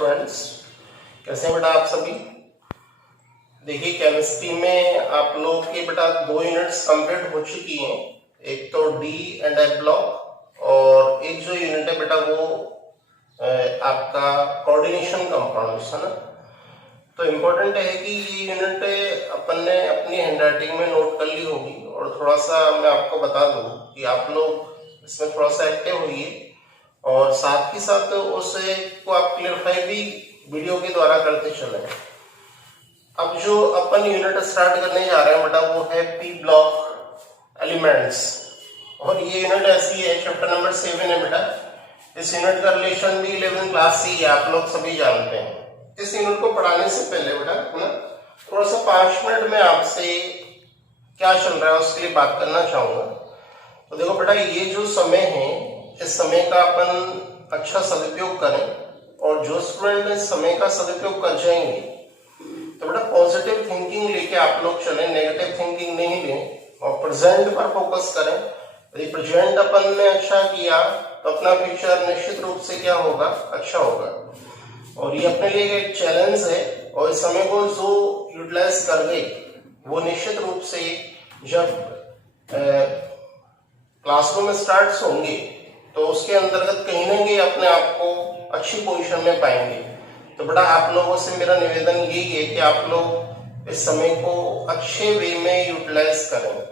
Students, कैसे हैं बेटा आप सभी। देखिए केमिस्ट्री में आप लोग की बेटा 2 यूनिट्स कंप्लीट हो चुकी हैं, एक तो डी एंड एफ ब्लॉक और एक जो यूनिट है बेटा वो आपका कोऑर्डिनेशन कंपाउंड्स है ना। तो इम्पोर्टेंट है कि ये यूनिट अपन ने अपनी हैंडराइटिंग में नोट कर ली होगी और थोड़ा सा मैं आपको बता दूं कि आप लोग इसमें थोड़ा सा एक्टिव होइए और साथ ही साथ उसे को आप क्लियरफाई भी वीडियो के द्वारा करते चलें। अब जो अपन यूनिट स्टार्ट करने जा रहे हैं बेटा वो है पी ब्लॉक एलिमेंट्स और ये यूनिट ऐसी है, चैप्टर नंबर 7 है बेटा। इस यूनिट का रिलेशन भी 11th क्लास से ही आप लोग सभी जानते हैं। इस यूनिट को पढ़ाने से पहले बेटा ना थोड़ा सा 5 मिनट में आपसे क्या चल रहा है उसके लिए बात करना चाहूंगा। तो देखो बेटा, ये जो समय है इस समय का अपन अच्छा सदुपयोग करें और जो स्टूडेंट इस समय का सदुपयोग कर जाएंगे तो बेटा पॉजिटिव थिंकिंग लेके आप लोग चलें, नेगेटिव थिंकिंग नहीं लें और प्रेजेंट पर फोकस करें। यदि प्रेजेंट अपन ने अच्छा किया तो अपना फ्यूचर निश्चित रूप से क्या होगा, अच्छा होगा। और ये अपने लिए एक चैलेंज है और इस समय को जो यूटिलाइज कर गए वो निश्चित रूप से जब क्लासरूम में स्टार्ट होंगे तो उसके अंतर्गत कहीं ना कहीं अपने आप को अच्छी पोजीशन में पाएंगे। तो बेटा आप लोगों से मेरा निवेदन यही है कि आप लोग इस समय को अच्छे वे में यूटिलाइज करें।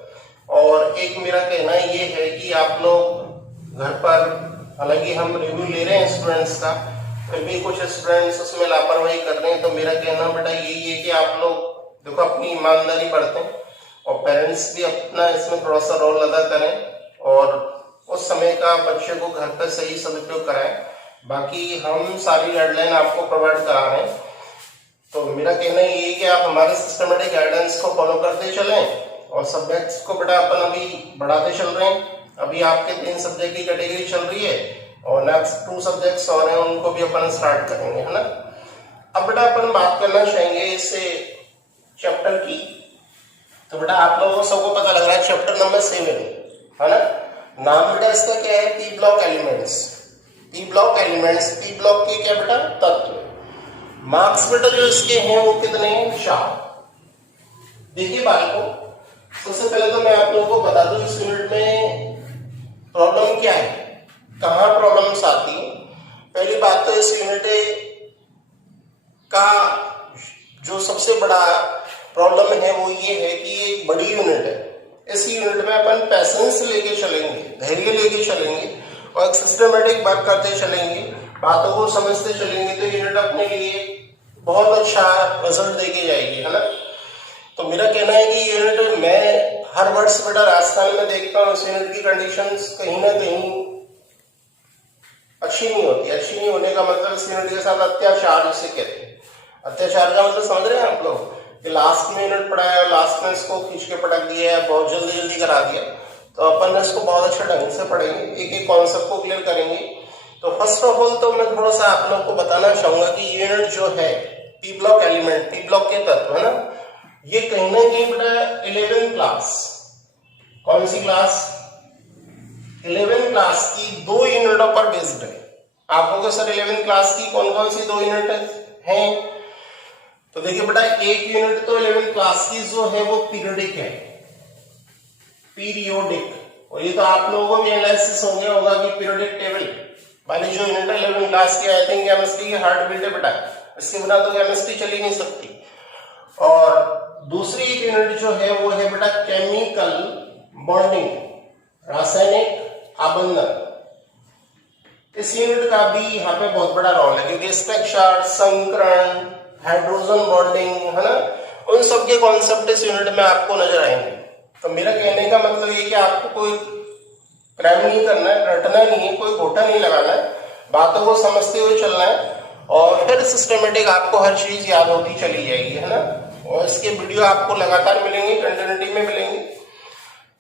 और एक मेरा कहना ये है कि आप लोग घर पर, हालांकि हम रिव्यू ले रहे हैं स्टूडेंट्स का, फिर भी कुछ स्टूडेंट्स उसमें लापरवाही कर रहे हैं। तो मेरा कहना बेटा यही है कि आप लोग देखो अपनी ईमानदारी बरतें और पेरेंट्स भी अपना इसमें थोड़ा सा रोल अदा करें और उस समय का बच्चे को घर पर सही सदुपयोग कराएं। बाकी हम सारी गाइडलाइन आपको प्रोवाइड करा रहे हैं। तो मेरा कहना ये है कि आप हमारे सिस्टमेटिक गाइडेंस को फॉलो करते चलें और सब्जेक्ट्स को बेटा अपन अभी बढ़ाते चल रहे हैं। अभी आपके 3 सब्जेक्ट की कैटेगरी चल रही है और नेक्स्ट 2 सब्जेक्ट्स और हैं, उनको भी अपन स्टार्ट करेंगे, है ना। अब बेटा अपन बात करना चाहेंगे इस चैप्टर की। तो बेटा आप लोगों को सबको पता लग रहा है चैप्टर नंबर 7 है ना। नाम बेटा इसका क्या है, P block elements. P block elements, P block के क्या बेटा, तत्व। मार्क्स बेटा जो इसके हैं वो कितने हैं, 4। देखिए बालकों, सबसे पहले तो मैं आप लोगों को बता दूं इस यूनिट में प्रॉब्लम क्या है, कहां प्रॉब्लम्स आती है। पहली बात तो इस यूनिट का जो सबसे बड़ा प्रॉब्लम है वो ये है कि ये एक बड़ी यूनिट है। इस यूनिट में अपन पैसेंस लेके चलेंगे, धैर्य लेके चलेंगे और एक सिस्टमेटिक वर्क करते चलेंगे, बातों को समझते चलेंगे तो यूनिट अपने लिए बहुत अच्छा रिजल्ट देके जाएगी, है ना। तो मेरा कहना है कि यूनिट मैं हर वर्ष बेटा राजस्थान में देखता हूँ इस यूनिट की कंडीशंस कहीं ना कहीं अच्छी नहीं होती। अच्छी नहीं होने का मतलब इस यूनिट के साथ अत्याचार जिसे कहते हैं। अत्याचार का मतलब समझ रहे हैं आप लोग कि लास्ट में यूनिट पढ़ाया और लास्ट में इसको खींच के पटक दिया है, बहुत जल्दी जल्दी करा दिया। तो अपन इसको बहुत अच्छा ढंग से पढ़ेंगे, एक एक कॉन्सेप्ट को क्लियर करेंगे। तो फर्स्ट ऑफ ऑल तो मैं थोड़ा सा आप लोग को बताना चाहूंगा कि यूनिट जो है P block element, P block के तत्व है ना, ये कहीं ना कहीं बेटा 11th क्लास, कौन सी क्लास, 11th क्लास की 2 यूनिटों पर बेस्ड है। आप लोगों को सर 11th क्लास की कौन कौन सी 2 यूनिट हैं? तो देखिए बेटा एक यूनिट तो 11th क्लास की जो है वो पीरियोडिक है, पीरियोडिक। और ये तो आप लोगों को भी एनालिसिस हो गया होगा कि पीरियोडिक टेबल वाली जो यूनिट है 11th क्लास की, आई थिंक केमिस्ट्री की हार्ट बीट है बेटा, इसके बिना तो केमिस्ट्री चल ही नहीं सकती। और दूसरी एक यूनिट जो है वो है बेटा केमिकल बॉन्डिंग, रासायनिक आबंधन। इस यूनिट का भी यहाँ पे बहुत बड़ा रोल है क्योंकि स्ट्रक्चर, संकरण, हाइड्रोजन बॉन्डिंग है ना, उन सब के कॉन्सेप्ट इस यूनिट में आपको नजर आएंगे। तो मेरा कहने का मतलब ये कि आपको कोई क्राइम नहीं करना है, रटना नहीं है, कोई घोटा नहीं लगाना है, बातों को समझते हुए चलना है और फिर सिस्टमेटिक आपको हर चीज याद होती चली जाएगी, है ना। और इसके वीडियो आपको लगातार मिलेंगे, कंटिन्यूटी में मिलेंगे।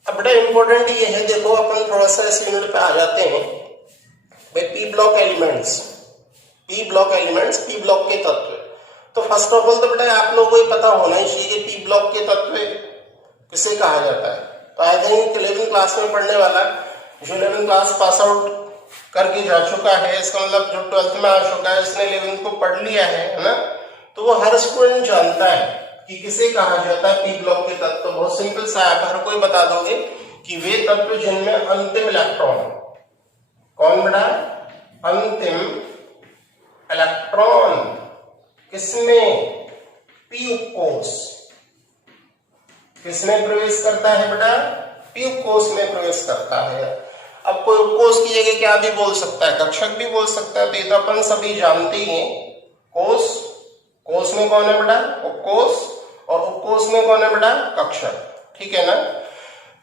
अब बेटा इंपॉर्टेंट ये है, देखो अपन थोड़ा सा इस यूनिट पे आ जाते हैं। P block elements, P block elements, P block के तत्व। तो फर्स्ट ऑफ ऑल तो बेटा आप लोगों को ये पता होना ही चाहिए कि पी ब्लॉक के तत्व किसे कहा जाता है। तो आई थिंक 11th क्लास में पढ़ने वाला जो 11th क्लास पास आउट करके जा चुका है, इसका मतलब जो 12th में आ चुका है, इसने 11th को पढ़ लिया है ना, तो वो हर स्टूडेंट जानता है कि किसे कहा जाता है पी ब्लॉक के तत्व। तो बहुत सिंपल सा है, हर कोई बता दोगे कि वे तत्व जिनमें अंतिम इलेक्ट्रॉन, कौन बेटा, अंतिम इलेक्ट्रॉन किसमें, पी कोष, किसमें प्रवेश करता है बेटा, पी कोष में प्रवेश करता है। अब कोई कोष की जगह क्या भी बोल सकता है, कक्षक भी बोल सकता है, तो ये तो अपन सभी जानते ही हैं। कोष, कोष में कौन है बेटा, उपकोष, और उपकोष में कौन है बेटा, कक्षक, ठीक है ना।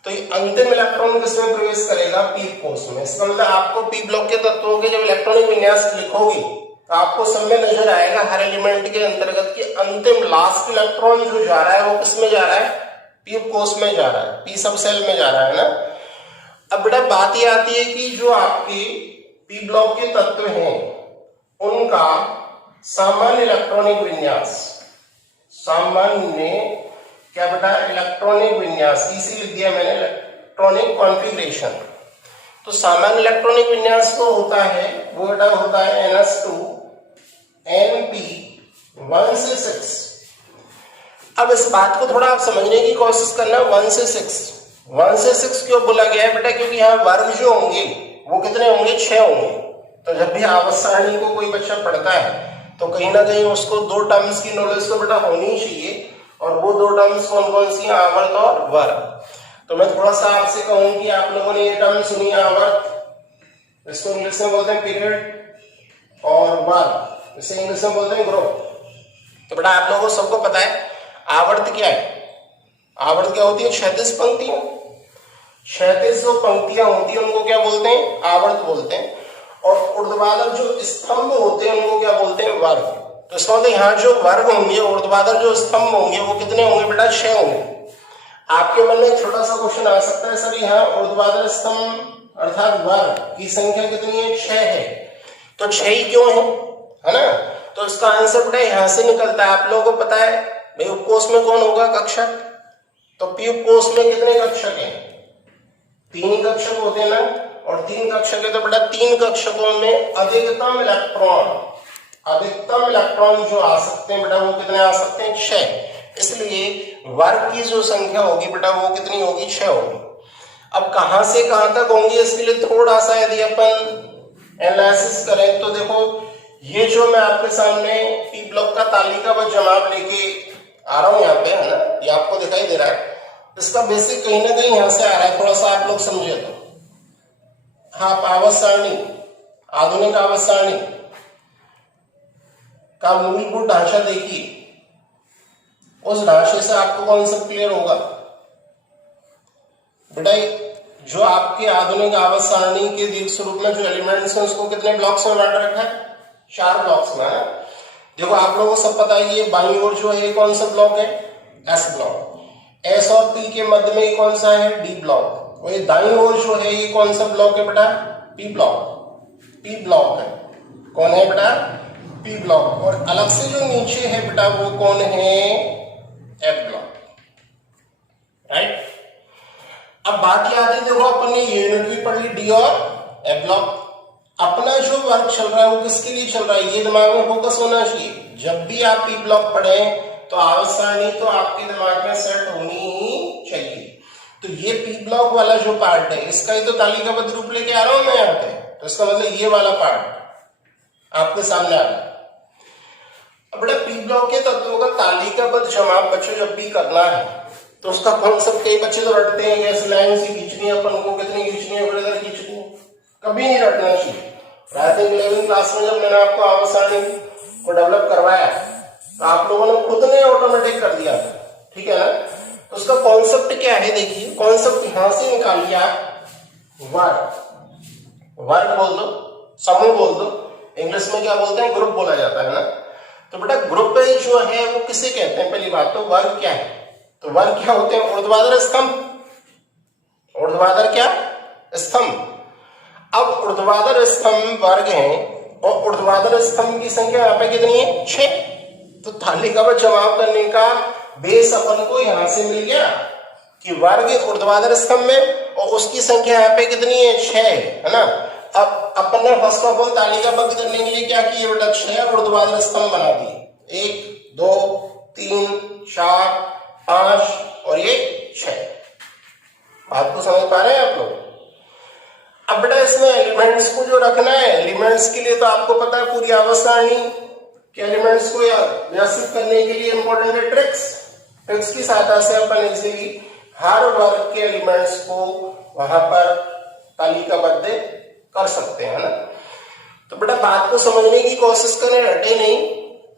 तो ये अंतिम इलेक्ट्रॉन किसमें प्रवेश करेगा, पी कोष में। इसका मतलब आपको पी ब्लॉक के तत्वों के जब इलेक्ट्रॉनिक विन्यास लिखोगे तो आपको सब में नजर आएगा हर एलिमेंट के अंतर्गत कि अंतिम लास्ट इलेक्ट्रॉन जो जा रहा है वो किसमें जा रहा है, पी कोष में जा रहा है, पी सब सेल में जा रहा है ना। अब बेटा बात ये आती है कि जो आपके पी ब्लॉक के तत्व हैं उनका सामान्य इलेक्ट्रॉनिक विन्यास, सामान्य क्या बेटा, इलेक्ट्रॉनिक विन्यास, इसी लिख दिया मैंने, इलेक्ट्रॉनिक कॉन्फ़िगरेशन। तो सामान्य इलेक्ट्रॉनिक विन्यास तो होता है, वो बेटा होता है NS2 NP 1 से 6। अब इस बात को थोड़ा आप समझने की कोशिश करना, 1 से 6 क्यों बोला गया है बेटा, क्योंकि यहाँ वर्ग जो होंगे वो कितने होंगे, 6 होंगे। तो जब भी आवर्त सारणी को कोई बच्चा पढ़ता है तो कहीं ना कहीं उसको 2 टर्म्स की नॉलेज तो बेटा होनी ही चाहिए, और वो 2 टर्म्स कौन कौन सी हैं, आवर्त और वर्ग। तो मैं थोड़ा सा आपसे कहूं कि आप लोगों ने ये टर्म सुनी आवर्त, इसको इंग्लिश में बोलते हैं पीरियड, और वर्ग इसे इंग्लिश में बोलते हैं ग्रुप। तो बेटा आप लोगों को सबको पता है आवर्त क्या है, आवर्त क्या होती है, क्षैतिज पंक्तियां, क्षैतिज जो पंक्तियां होती है उनको क्या बोलते हैं, आवर्त बोलते हैं, और ऊर्ध्वाधर जो स्तंभ होते हैं उनको क्या बोलते हैं, वर्ग। तो इसका मतलब यहाँ जो वर्ग होंगे, ऊर्ध्वाधर जो स्तंभ होंगे वो कितने होंगे बेटा, 6 होंगे। आपके मन में एक छोटा सा क्वेश्चन आ सकता है, सर यहाँ ऊर्ध्वाधर स्तंभ अर्थात वर्ग की संख्या कितनी है, 6 है, तो 6 ही क्यों है ना। तो इसका आंसर बेटा यहाँ से निकलता है, आप लोगों को पता है भाई उपकोष में कौन होगा, कक्षक। तो पी उपकोष में कितने कक्षक हैं, 3 ही कक्षक होते हैं ना, और 3 कक्षक है तो बेटा 3 कक्षकों में अधिकतम इलेक्ट्रॉन जो आ सकते हैं बेटा वो कितने आ सकते हैं, 6। इसलिए वर्ग की जो संख्या होगी बेटा वो कितनी होगी, 6 होगी। अब कहां से कहां तक होंगी, इसके लिए थोड़ा सा यदि अपन एनालिसिस करें तो देखो, ये जो मैं आपके सामने पी ब्लॉक का तालिकाबद्ध जवाब लेके आ रहा हूं यहाँ पे, है ना, ये आपको दिखाई दे रहा है, इसका बेसिक कहीं ना कहीं यहां से आ रहा है, थोड़ा सा आप लोग समझे तो। हाँ, आवर्त सारणी, आधुनिक आवर्त सारणी का मूलभूत ढांचा देखिए, उस ढांचे से आपको कॉन्सेप्ट क्लियर होगा बेटा। जो आपके आधुनिक आवर्त सारणी के दीर्घ स्वरूप में जो एलिमेंट्स हैं उसको कितने ब्लॉक्स में बांट रखा है, 4 ब्लॉक्स में, है। देखो आप लोगों को सब पता है कि ये बाईं ओर जो है कौन सा ब्लॉक है, एस ब्लॉक, एस और पी के मध्य में ये कौन सा है, डी ब्लॉक, और ये दाईं ओर जो है ये कौन सा ब्लॉक है बेटा, पी ब्लॉक है, कौन है बेटा, पी ब्लॉक, और अलग से जो नीचे है बेटा वो कौन है, एफ ब्लॉक, राइट। अब बात ये आती है, देखो अपन ने ये यूनिट भी पढ़ ली, डी और एफ ब्लॉक। अपना जो वर्क चल रहा है वो किसके लिए चल रहा है, ये दिमाग में फोकस होना चाहिए। जब भी आप पी ब्लॉक पढ़ें तो आवर्त सारणी तो आपके दिमाग में सेट होनी ही चाहिए। तो ये पी ब्लॉक वाला जो पार्ट है इसका ही तो तालिकाबद्ध रूप लेके आ रहा हूं मैं यहाँ पे, तो इसका मतलब ये वाला पार्ट आपके सामने आ रहा है। अब बेटा पी ब्लॉक के तत्वों का तालिकाबद्ध जवाब बच्चों जब भी करना है तो उसका कॉन्सेप्ट कई बच्चे तो रटते हैं, जैसे लाइन से खींचनी है, अपन को कितनी खींचनी है, इधर खींचनी है, कभी नहीं रटना चाहिए। आई थिंक 11th क्लास में जब मैंने आपको आवर्त सारणी को डेवलप करवाया तो आप लोगों ने खुद ने ऑटोमेटिक कर दिया था, ठीक है ना। तो उसका कॉन्सेप्ट क्या है, देखिए कॉन्सेप्ट यहां से निकालिए आप, वर्ग बोल दो, समूह बोल दो, इंग्लिश में क्या बोलते हैं, ग्रुप बोला जाता है ना। तो बेटा ग्रुप जो है वो किसे कहते हैं, पहली बात तो वर्ग क्या है, तो वर्ग क्या होते हैं, ऊर्ध्वाधर स्तंभ, ऊर्ध्वाधर क्या स्तंभ। अब ऊर्ध्वाधर स्तंभ वर्ग हैं और ऊर्ध्वाधर स्तंभ की संख्या यहाँ पे कितनी है, 6। तो तालिकाबद्ध जवाब करने का बेस अपन को यहां से मिल गया कि वर्ग ऊर्ध्वाधर स्तंभ में और उसकी संख्या यहाँ पे कितनी है, 6 है ना। अब अपन ने फर्स्ट ऑफ ऑल तालिकाबद्ध करने के लिए क्या किया बेटा, 6 ऊर्ध्वाधर स्तंभ बना दिए, 1 2 3 4 5 और ये 6। बात को समझ पा रहे हैं आप लोग? अब बेटा इसमें एलिमेंट्स को जो रखना है, एलिमेंट्स के लिए तो आपको पता है पूरी अवस्थानी कि एलिमेंट्स को व्यवस्थित करने के लिए इंपॉर्टेंट है ट्रिक्स की सहायता से अपन इजीली हर वर्ग के एलिमेंट्स को वहां पर तालिकाबद्ध कर सकते हैं ना। तो बेटा बात को समझने की कोशिश करें, हटे नहीं।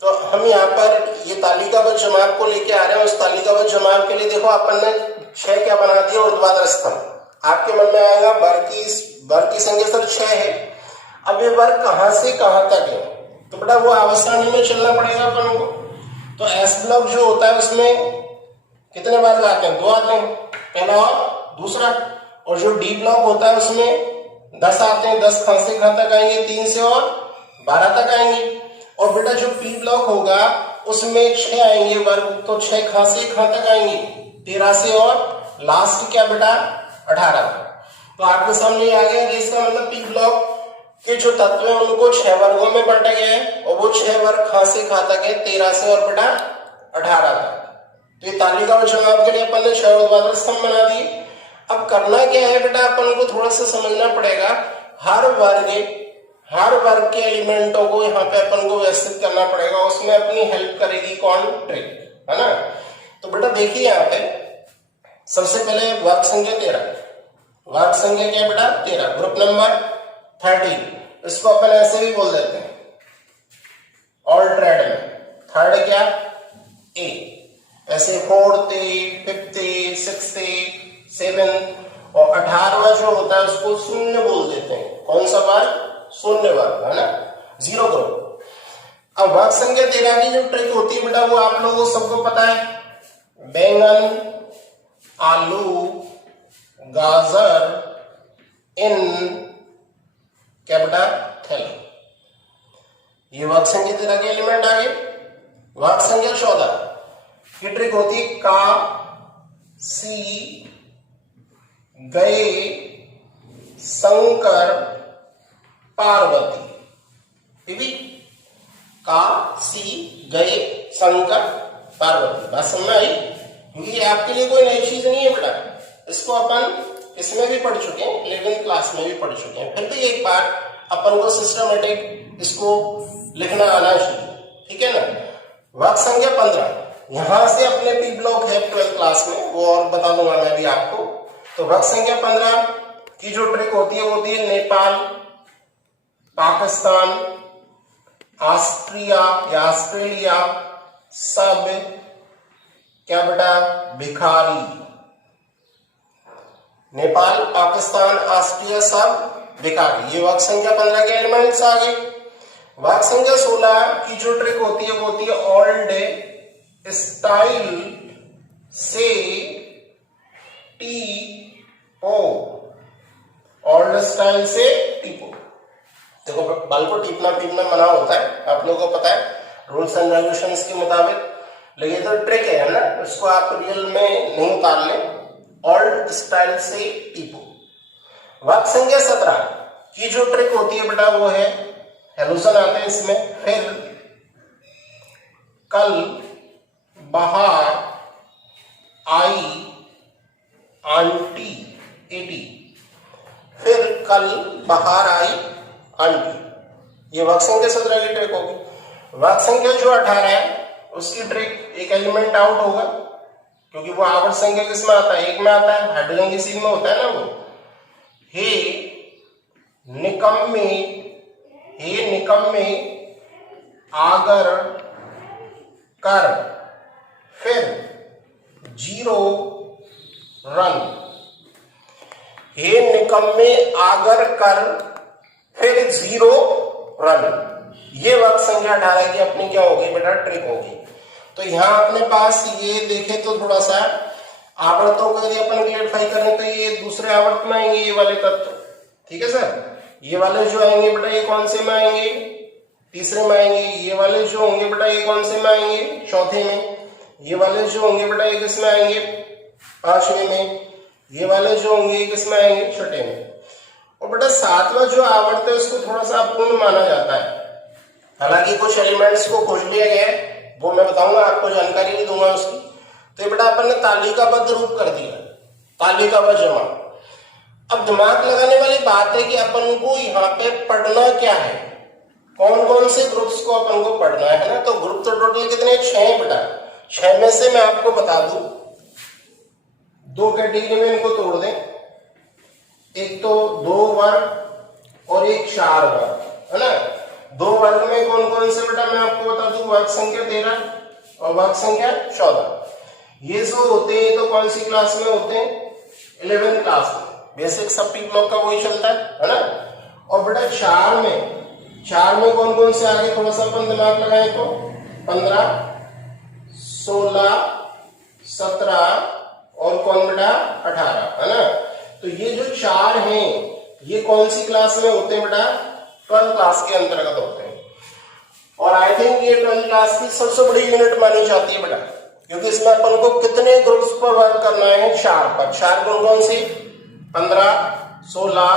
तो हम यहाँ पर ये तालिकाबद्ध जमाव को लेके आ रहे हैं। उस तालिकाबद्ध जमाव के लिए देखो अपन ने 6 क्या बना दिया, ऊर्ध्वाधर स्तंभ। आपके मन में आएगा वर्ग की संख्या सर 6 है, अब ये वर्ग कहां से कहां तक है, तो बेटा वो अवस्थानी में चलना पड़ेगा अपन को। तो एस ब्लॉक जो होता है उसमें कितने वर्ग आते हैं, 2 आते हैं, पहला और दूसरा। और जो डी ब्लॉक होता है उसमें 10 आते हैं, 10 कहां से कहां तक आएंगे, 3 से और 12 तक आएंगे। और बेटा जो पी ब्लॉक होगा उसमें 6 आएंगे वर्ग, तो 6 कहां से कहां तक आएंगे, 13 से और लास्ट क्या बेटा 18। तो आपके सामने आ गया कि इसका मतलब पी ब्लॉक के जो तत्व हैं उनको 6 वर्गों में बांटा गया है, और वो 6 वर्ग कहां से कहां तक है, 13 से और बेटा 18 तक। तो ये तालिकाबद्ध जवाब के लिए अपन ने 6 ऊर्ध्वाधर स्तंभ बना दिए। अब करना क्या है बेटा, अपन को थोड़ा सा समझना पड़ेगा। हर वर्ग के एलिमेंटों को यहाँ पे अपन को व्यवस्थित करना पड़ेगा। उसमें अपनी हेल्प करेगी कौन, ट्रिक, है ना। तो बेटा देखिए यहाँ पे सबसे पहले वर्ग संख्या 13, वर्ग संख्या क्या बेटा 13, ग्रुप नंबर 13। इसको अपन ऐसे भी बोल देते हैं ऑल्ट्रेड में, थर्ड क्या ए, ऐसे 4th, 5th, 6th, 7th और 18वां जो होता है उसको शून्य बोल देते हैं। कौन सा वर्ग, शून्य वर्ग, है ना, 0 ग्रुप। अब वर्ग संख्या 13 की जो ट्रिक होती है बेटा वो आप लोगों को सबको पता है, बैंगन, आलू, गाजर, इन क्या बेटा थैला, ये वर्ग संख्या 13 के एलिमेंट आ गए। वर्ग संख्या 14 की ट्रिक होती है का, सी, गए, शंकर, पार्वती। का, सी, गए, शंकर, पार्वती। बात समझ आई? ये आपके लिए कोई नई चीज नहीं है बेटा, इसको अपन इसमें भी पढ़ चुके हैं, 11th क्लास में भी पढ़ चुके हैं। फिर भी एक बार अपन को सिस्टमेटिक इसको लिखना आना चाहिए, ठीक है ना। वर्ग संख्या 15, यहां से अपने पी ब्लॉक है 12th क्लास में, वो और बता दूंगा मैं भी आपको। तो वर्ग संख्या 15 की जो ट्रिक होती है वो होती है नेपाल, पाकिस्तान, ऑस्ट्रिया या ऑस्ट्रेलिया, सब क्या बेटा भिखारी। नेपाल, पाकिस्तान, ऑस्ट्रिया, सब भिखारी। ये वर्ग संख्या 15 के एलिमेंट्स आ गए। वर्ग संख्या 16 की जो ट्रिक होती है वो होती है ओल्ड स्टाइल से टीपो, ओल्ड स्टाइल से टीपो। देखो बाल को टीपना पीपना मना होता है, आप लोगों को पता है रूल्स एंड रेगुलेशंस के मुताबिक, लेकिन तो ट्रिक है ना, इसको आप रियल में नहीं उतार लें। ओल्ड स्टाइल से टीपो। वर्ग संख्या 17 की जो ट्रिक होती है बेटा वो है, हेलोजन आते हैं इसमें, फिर कल बाहर आई आंटी, एटी, फिर कल बाहर आई आंटी। ये वर्ग संख्या 17 की ट्रिक होगी। वर्ग संख्या जो 18 है उसकी ट्रिक, एक एलिमेंट आउट होगा क्योंकक वो आवर्त संख्या किसमें आता है, 1 में आता है, हाइड्रोजन की सीध में होता है ना वो। हे निकम्मे आगर कर, फिर 0 रन। हे निकम्मे आगर कर, फिर 0 रन। ये वर्ग संख्या 18 की अपनी क्या होगी बेटा ट्रिक होगी। तो यहाँ अपने पास ये देखे तो थोड़ा सा आवर्तों को यदि अपन क्लियरिफाई करें तो ये दूसरे आवर्त में आएंगे ये वाले तत्व, ठीक है सर। ये वाले जो आएंगे बेटा ये कौन से में आएंगे, तीसरे में आएंगे। ये वाले जो होंगे बेटा ये कौन से में आएंगे, चौथे में। ये वाले जो होंगे बेटा ये किस में आएंगे, 5वें में। ये वाले जो होंगे किस में आएंगे, छठे में। और बेटा सातवां जो आवर्त है उसको थोड़ा सा अपूर्ण माना जाता है। हालांकि कुछ एलिमेंट्स को खोज लिया गया है, वो मैं बताऊंगा आपको, जानकारी भी दूंगा उसकी। तो ये बेटा अपन ने तालिकाबद्ध रूप कर दिया, तालिकाबद्ध जमा। अब दिमाग लगाने वाली बात है कि अपन को यहाँ पे पढ़ना क्या है, कौन कौन से ग्रुप्स को अपन को पढ़ना है ना। तो ग्रुप तो टोटल कितने, 6 है बेटा। 6 में से मैं आपको बता दूं, 2 कैटेगरी में इनको तोड़ दें, एक तो 2 वर्ग और एक 4 वर्ग, है ना। 2 वर्ग में कौन कौन से बेटा मैं आपको बता दूं, वर्ग संख्या 13 और वर्ग संख्या 14। ये जो होते हैं तो कौन सी क्लास में होते हैं, 11th क्लास में। बेसिक सब पी ब्लॉक का वही चलता है ना। और बेटा 4 में कौन कौन से आगे थोड़ा सा अपन दिमाग लगाएं तो 15, 16, 17 और कौन बेटा 18, है ना। तो ये जो 4 हैं ये कौन सी क्लास में होते हैं बेटा, 12th क्लास के अंतर्गत होते हैं। और आई थिंक ये 12th क्लास की सबसे बड़ी यूनिट मानी जाती है बेटा, क्योंकि इसमें अपन को कितने ग्रुप्स पर वर्क करना है, 4 पर। 4 कौन कौन सी, 15, 16,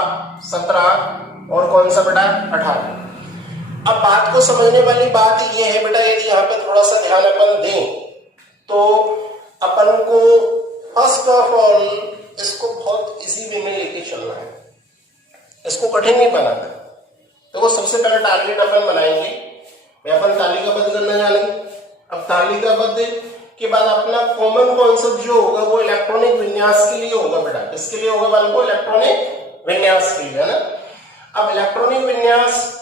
17 और कौन सा बेटा 18। अब बात को समझने वाली बात ये है बेटा, यदि यहाँ पे थोड़ा सा ध्यान अपन दें तो अपन को फर्स्ट ऑफ ऑल इसको बहुत इजी वे में लेके चलना है, इसको कठिन नहीं बनाना। देखो सबसे पहले टारगेट अपन बनाएंगे, अपन तालिकाबद्ध करना जानेंगे। अब तालिकाबद्ध के बाद अपना कॉमन कॉन्सेप्ट जो होगा वो इलेक्ट्रॉनिक विन्यास के लिए होगा बेटा। किसके लिए होगा बाल को, इलेक्ट्रॉनिक विन्यास के लिए, है ना। अब इलेक्ट्रॉनिक विन्यास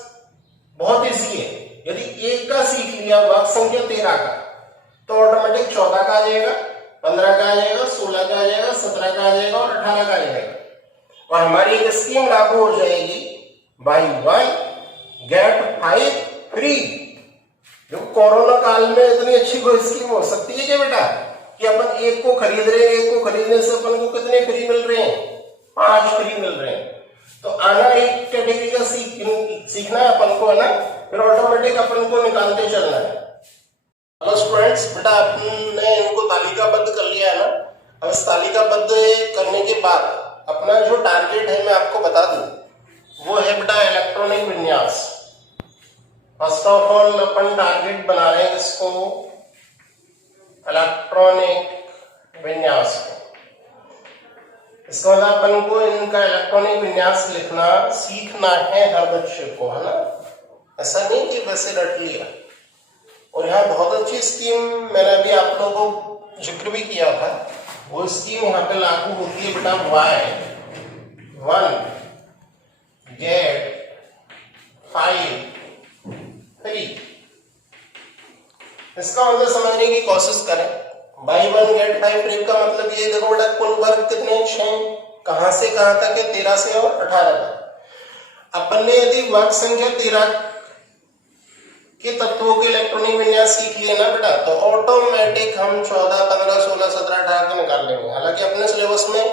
बहुत इजी है। यदि एक का सीख लिया वर्ग संख्या 13 का, तो ऑटोमेटिक 14 का आ जाएगा, 15 का आ जाएगा, 16 का आ जाएगा, 17 का आ जाएगा और 18 का आ जाएगा। और हमारी एक स्कीम लागू हो जाएगी, बाय 1 गेट 5 फ्री। जो कोरोना काल में इतनी अच्छी कोई स्कीम हो सकती है क्या बेटा, कि अपन एक को खरीद रहे हैं, एक को खरीदने से अपन को कितने फ्री मिल रहे हैं, 5 फ्री मिल रहे हैं। तो आना एक कैटेगरी का सीखना है अपन को, है ना, फिर ऑटोमेटिक अपन को निकालते चलना है। हेलो स्टूडेंट्स, बेटा आपने इनको तालिकाबद्ध कर लिया है ना। अब इस तालिकाबद्ध करने के बाद अपना जो टारगेट है मैं आपको बता दूं, वो है बेटा इलेक्ट्रॉनिक विन्यास। First of all upon target बना रहे हैं इसको, इलेक्ट्रॉनिक विन्यास को। इसका मतलब अपन को इनका इलेक्ट्रॉनिक विन्यास लिखना सीखना है हर बच्चे को, है ना। ऐसा नहीं कि वैसे रट लिया। और यहाँ बहुत अच्छी स्कीम मैंने अभी आप लोगों को जिक्र भी किया था, वो स्कीम यहाँ पे लागू होती है बेटा, Y1 गेट 5 फ्री। इसका मतलब समझने की कोशिश करें। बाय 1 गेट 5 फ्री का मतलब ये, देखो बेटा कुल वर्ग कितने 6, कहां से कहां तक है, 13 से और 18 तक। अपन ने यदि वर्ग संख्या 13 के तत्वों के इलेक्ट्रॉनिक विन्यास सीख लिए ना बेटा, तो ऑटोमेटिक हम 14, 15, 16, 17, 18 के निकाल लेंगे। हालांकि अपने सिलेबस में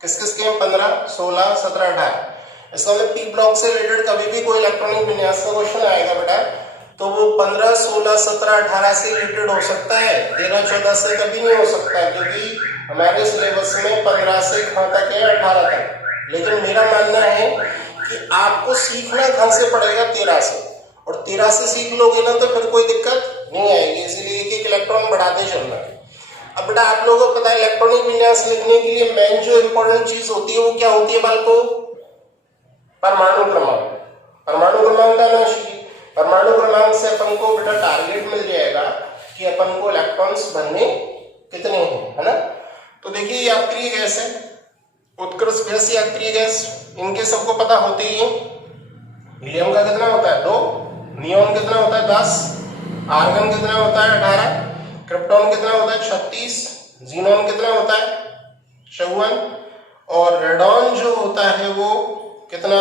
किस किस के 15, 16, 17, 18। इसका मतलब पी ब्लॉक से रिलेटेड कभी भी कोई इलेक्ट्रॉनिक विन्यास का क्वेश्चन आएगा बेटा, तो वो 15, 16, 17, 18 से रिलेटेड हो सकता है, 13, 14 से कभी नहीं हो सकता, क्योंकि हमारे सिलेबस में 15 से कहां तक है, 18 तक। लेकिन मेरा मानना है कि आपको सीखना कहां से पड़ेगा, 13 से। और 13 से सीख लोगे ना तो फिर कोई दिक्कत नहीं आएगी, इसीलिए एक इलेक्ट्रॉन बढ़ाते चलना है। अब बेटा आप लोगों को पता है इलेक्ट्रॉनिक विन्यास लिखने के लिए मेन जो इंपॉर्टेंट चीज होती है वो क्या होती है बालको, परमाणु क्रमांक। परमाणु क्रमांक का नाम, परमाणु क्रमांक से अपन को बेटा टारगेट मिल जाएगा कि अपन को इलेक्ट्रॉन्स बनने कितने हैं, है ना। तो देखिए ये अक्रिय गैस है, उत्कृष्ट गैस या अक्रिय गैस, इनके सबको पता होते ही है। हीलियम का कितना होता है 2, नियोन कितना होता है 10, आर्गन कितना होता है 18, क्रिप्टॉन कितना होता है 36, जीनोन कितना होता है 54 और रेडॉन जो होता है वो कितना,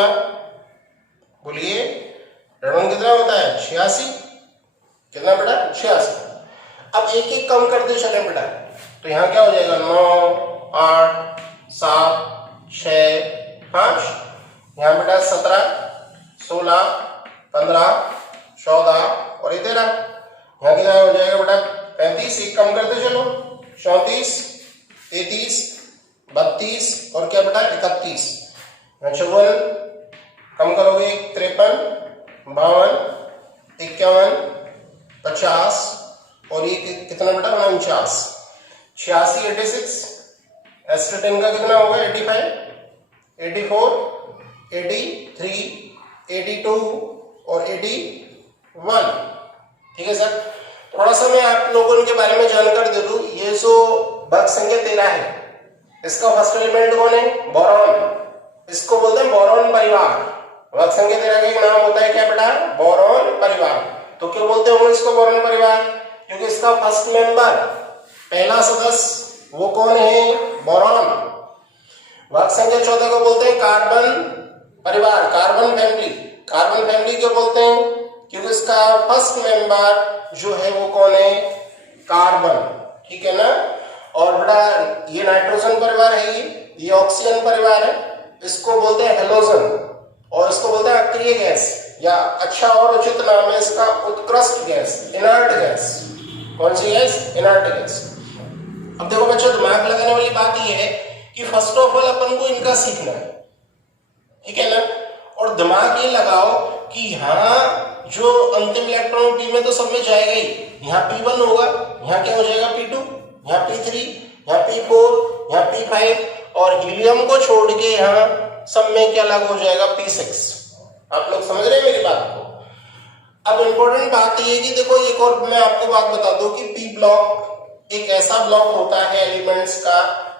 बोलिए रेडॉन कितना होता है 86। कितना बेटा 86। अब एक एक कम करते चले बेटा, तो यहाँ क्या हो जाएगा 9, 8, 7, 6, 5, यहाँ बेटा 17, 16, 15, 14 और ये 13। यहाँ कितना हो जाएगा बेटा 35, एक कम करते चलो 34, 33, 32 और क्या बेटा 31। 54, कम करोगे 53, 52, 51, 50 और ये कितना बेटा 49, 86, 86, एस्टेटिन का कितना होगा 85, 84, 83, 82 और 81। ठीक है सर, थोड़ा सा मैं आप लोगों के बारे में जानकारी दे दूं। ये जो वर्ग संख्या 13 है, इसका फर्स्ट एलिमेंट कौन है? बोरॉन। इसको बोलते हैं बोरॉन परिवार। वर्ग संख्या 13 का एक नाम होता है क्या बेटा? बोरॉन परिवार। तो क्यों बोलते होंगे इसको बोरॉन परिवार? क्योंकि इसका फर्स्ट मेंबर, पहला सदस्य वो कौन है? बोरॉन। वर्ग संख्या 14 को बोलते हैं कार्बन परिवार, कार्बन फैमिली। कार्बन फैमिली क्यों बोलते हैं? क्योंकि इसका फर्स्ट मेंबर जो है वो कौन है? कार्बन। ठीक है ना। और बेटा ये नाइट्रोजन परिवार है, ये ऑक्सीजन परिवार है। इसको बोलते हैं हेलोजन और इसको बोलते हैं अक्रिय गैस, या अच्छा और उचित नाम है इसका उत्कृष्ट गैस, इनर्ट गैस। कौन सी गैस? Inert gas. अब देखो बच्चों, दिमाग लगाने वाली बात ये है कि फर्स्ट ऑफ ऑल अपन को इनका सीखना है, ठीक है ना। और दिमाग ये लगाओ कि यहाँ जो अंतिम इलेक्ट्रॉन पी में तो सब में जाएगा ही। यहाँ P1 होगा, यहाँ क्या हो जाएगा P2, यहाँ P3, यहाँ P4, यहाँ P5 और हीलियम को छोड़ के यहाँ सब में क्या लागू हो जाएगा? P6। आप लोग समझ रहे हैं मेरी बात को? अब इंपॉर्टेंट बात ये कि देखो, एक और मैं आपको बात बता दूं कि P ब्लॉक एक ऐसा ब्लॉक होता है एलिमेंट्स का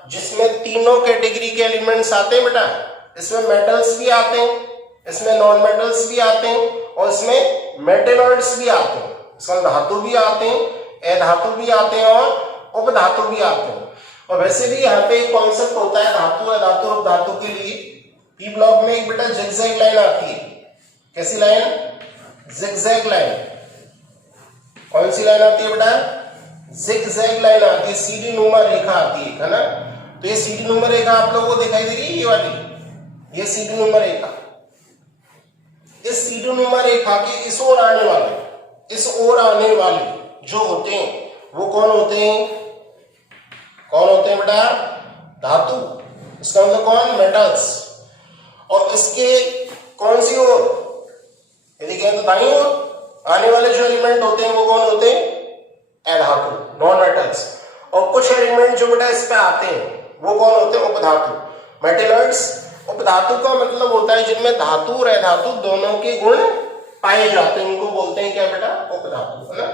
जिसमें तीनों कैटेगरी के एलिमेंट्स आते हैं बेटा। इसमें मेटल्स भी आते हैं, इसमें नॉन मेटल्स भी आते हैं और इसमें मेटेलॉइड्स भी आते हैं। इसमें धातु भी आते हैं, अधातु भी आते हैं और उपधातु भी आते हैं। और वैसे भी यहाँ पे एक कॉन्सेप्ट होता है धातु, अधातु और उपधातु के लिए। पी ब्लॉक में एक बेटा जिगजैग लाइन आती है। कैसी लाइन? Zigzag line. कौन सी लाइन आती है बेटा? जिगजैग लाइन आती है, सीधी नुमा रेखा आती है ना। तो ये सीधी नुमा रेखा आप लोगों को दिखाई दे रही है, ये वाली, ये सीधी नुमा रेखा। इस सीधी नुमा रेखा के इस ओर आने वाले जो होते हैं वो कौन होते हैं? कौन होते हैं बेटा? धातु। इसका मतलब कौन? मेटल्स। और इसके कौन सी ओर, यदि कहें तो दाईं ओर आने वाले जो एलिमेंट होते हैं वो कौन होते हैं? अधातु, नॉन मेटल्स। और कुछ एलिमेंट जो बेटा इस पे आते हैं वो कौन होते हैं? उपधातु, मेटेलॉइड्स। उपधातु का मतलब होता है जिनमें धातु और अधातु दोनों के गुण पाए जाते हैं, इनको बोलते हैं क्या बेटा? उपधातु, है ना।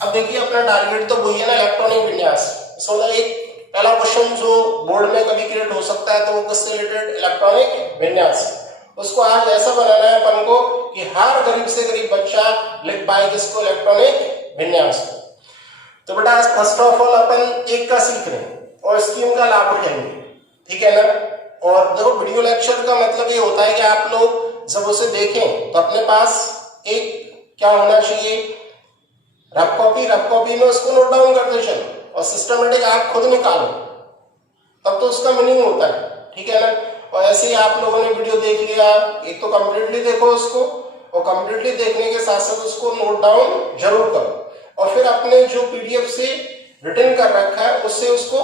अब देखिए, अपना टारगेट तो वही है ना, इलेक्ट्रॉनिक विन्यास। सो एक पहला क्वेश्चन जो बोर्ड में कभी क्रिएट हो सकता है तो वो किससे रिलेटेड? इलेक्ट्रॉनिक विन्यास। उसको आज ऐसा बनाना है अपन को कि हर गरीब से गरीब बच्चा लिख पाए किसको? इलेक्ट्रॉनिक विन्यास को। तो बेटा आज फर्स्ट ऑफ ऑल अपन एक का सीख रहे हैं और स्कीम का लाभ उठाएंगे, ठीक है ना। और देखो, वीडियो लेक्चर का मतलब ये होता है कि आप लोग जब उसे देखें तो अपने पास एक क्या होना चाहिए? रफ कॉपी में उसको नोट डाउन करते चलो और सिस्टमेटिक आप खुद निकालो, तब तो उसका मीनिंग होता है, ठीक है ना। और ऐसे ही आप लोगों ने वीडियो देख लिया, एक तो कंप्लीटली देखो उसको, और कंप्लीटली देखने के साथ साथ उसको नोट डाउन जरूर करो और फिर अपने जो पीडीएफ से रिटन कर रखा है उससे उसको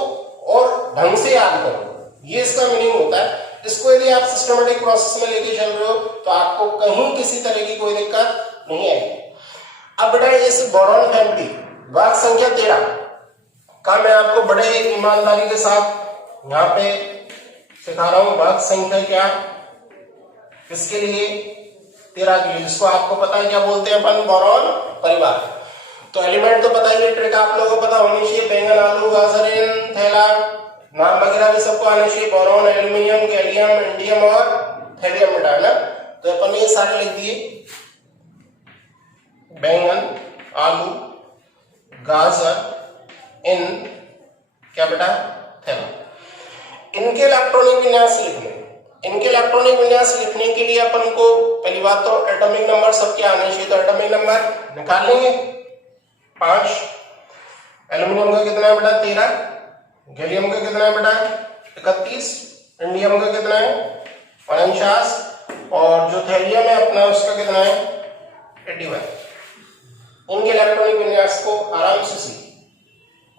और ढंग से याद करो। ये इसका मीनिंग होता है। इसको यदि आप सिस्टमेटिक प्रोसेस में लेके चल रहे हो तो आपको कहीं किसी तरह की कोई दिक्कत नहीं आएगी। अब बेटा इस बोरॉन फैमिली वर्ग संख्या 13 का मैं आपको बड़े ईमानदारी के साथ यहाँ पे सिखा रहा हूँ। वर्ग संख्या क्या, किसके लिए? 13 के लिए, जिसको आपको पता है क्या बोलते हैं अपन? बोरॉन परिवार। तो एलिमेंट तो पता ही, ट्रिक आप लोगों को पता होनी चाहिए। बैंगन, आलू, गाजर, थैला, नाम वगैरह भी सबको आना चाहिए। बोरॉन, एल्यूमिनियम, गैलियम, इंडियम और थैलियम बेटा, है ना। तो अपन ये सारे लिख दिए, बैंगन, आलू, गाजर, इन क्या बेटा? थैला। इनके इलेक्ट्रॉनिक विन्यास लिखने, इनके इलेक्ट्रॉनिक विन्यास लिखने के लिए अपन को पहली बात तो एटॉमिक नंबर सबके आने चाहिए। तो एटॉमिक नंबर निकाल लेंगे 5। एल्यूमिनियम का कितना है बेटा? 13। गैलियम का कितना है बेटा? 31। इंडियम का कितना है? 49। और जो थैलियम है अपना उसका कितना है? 81। इनके इलेक्ट्रॉनिक विन्यास को आराम से सीख,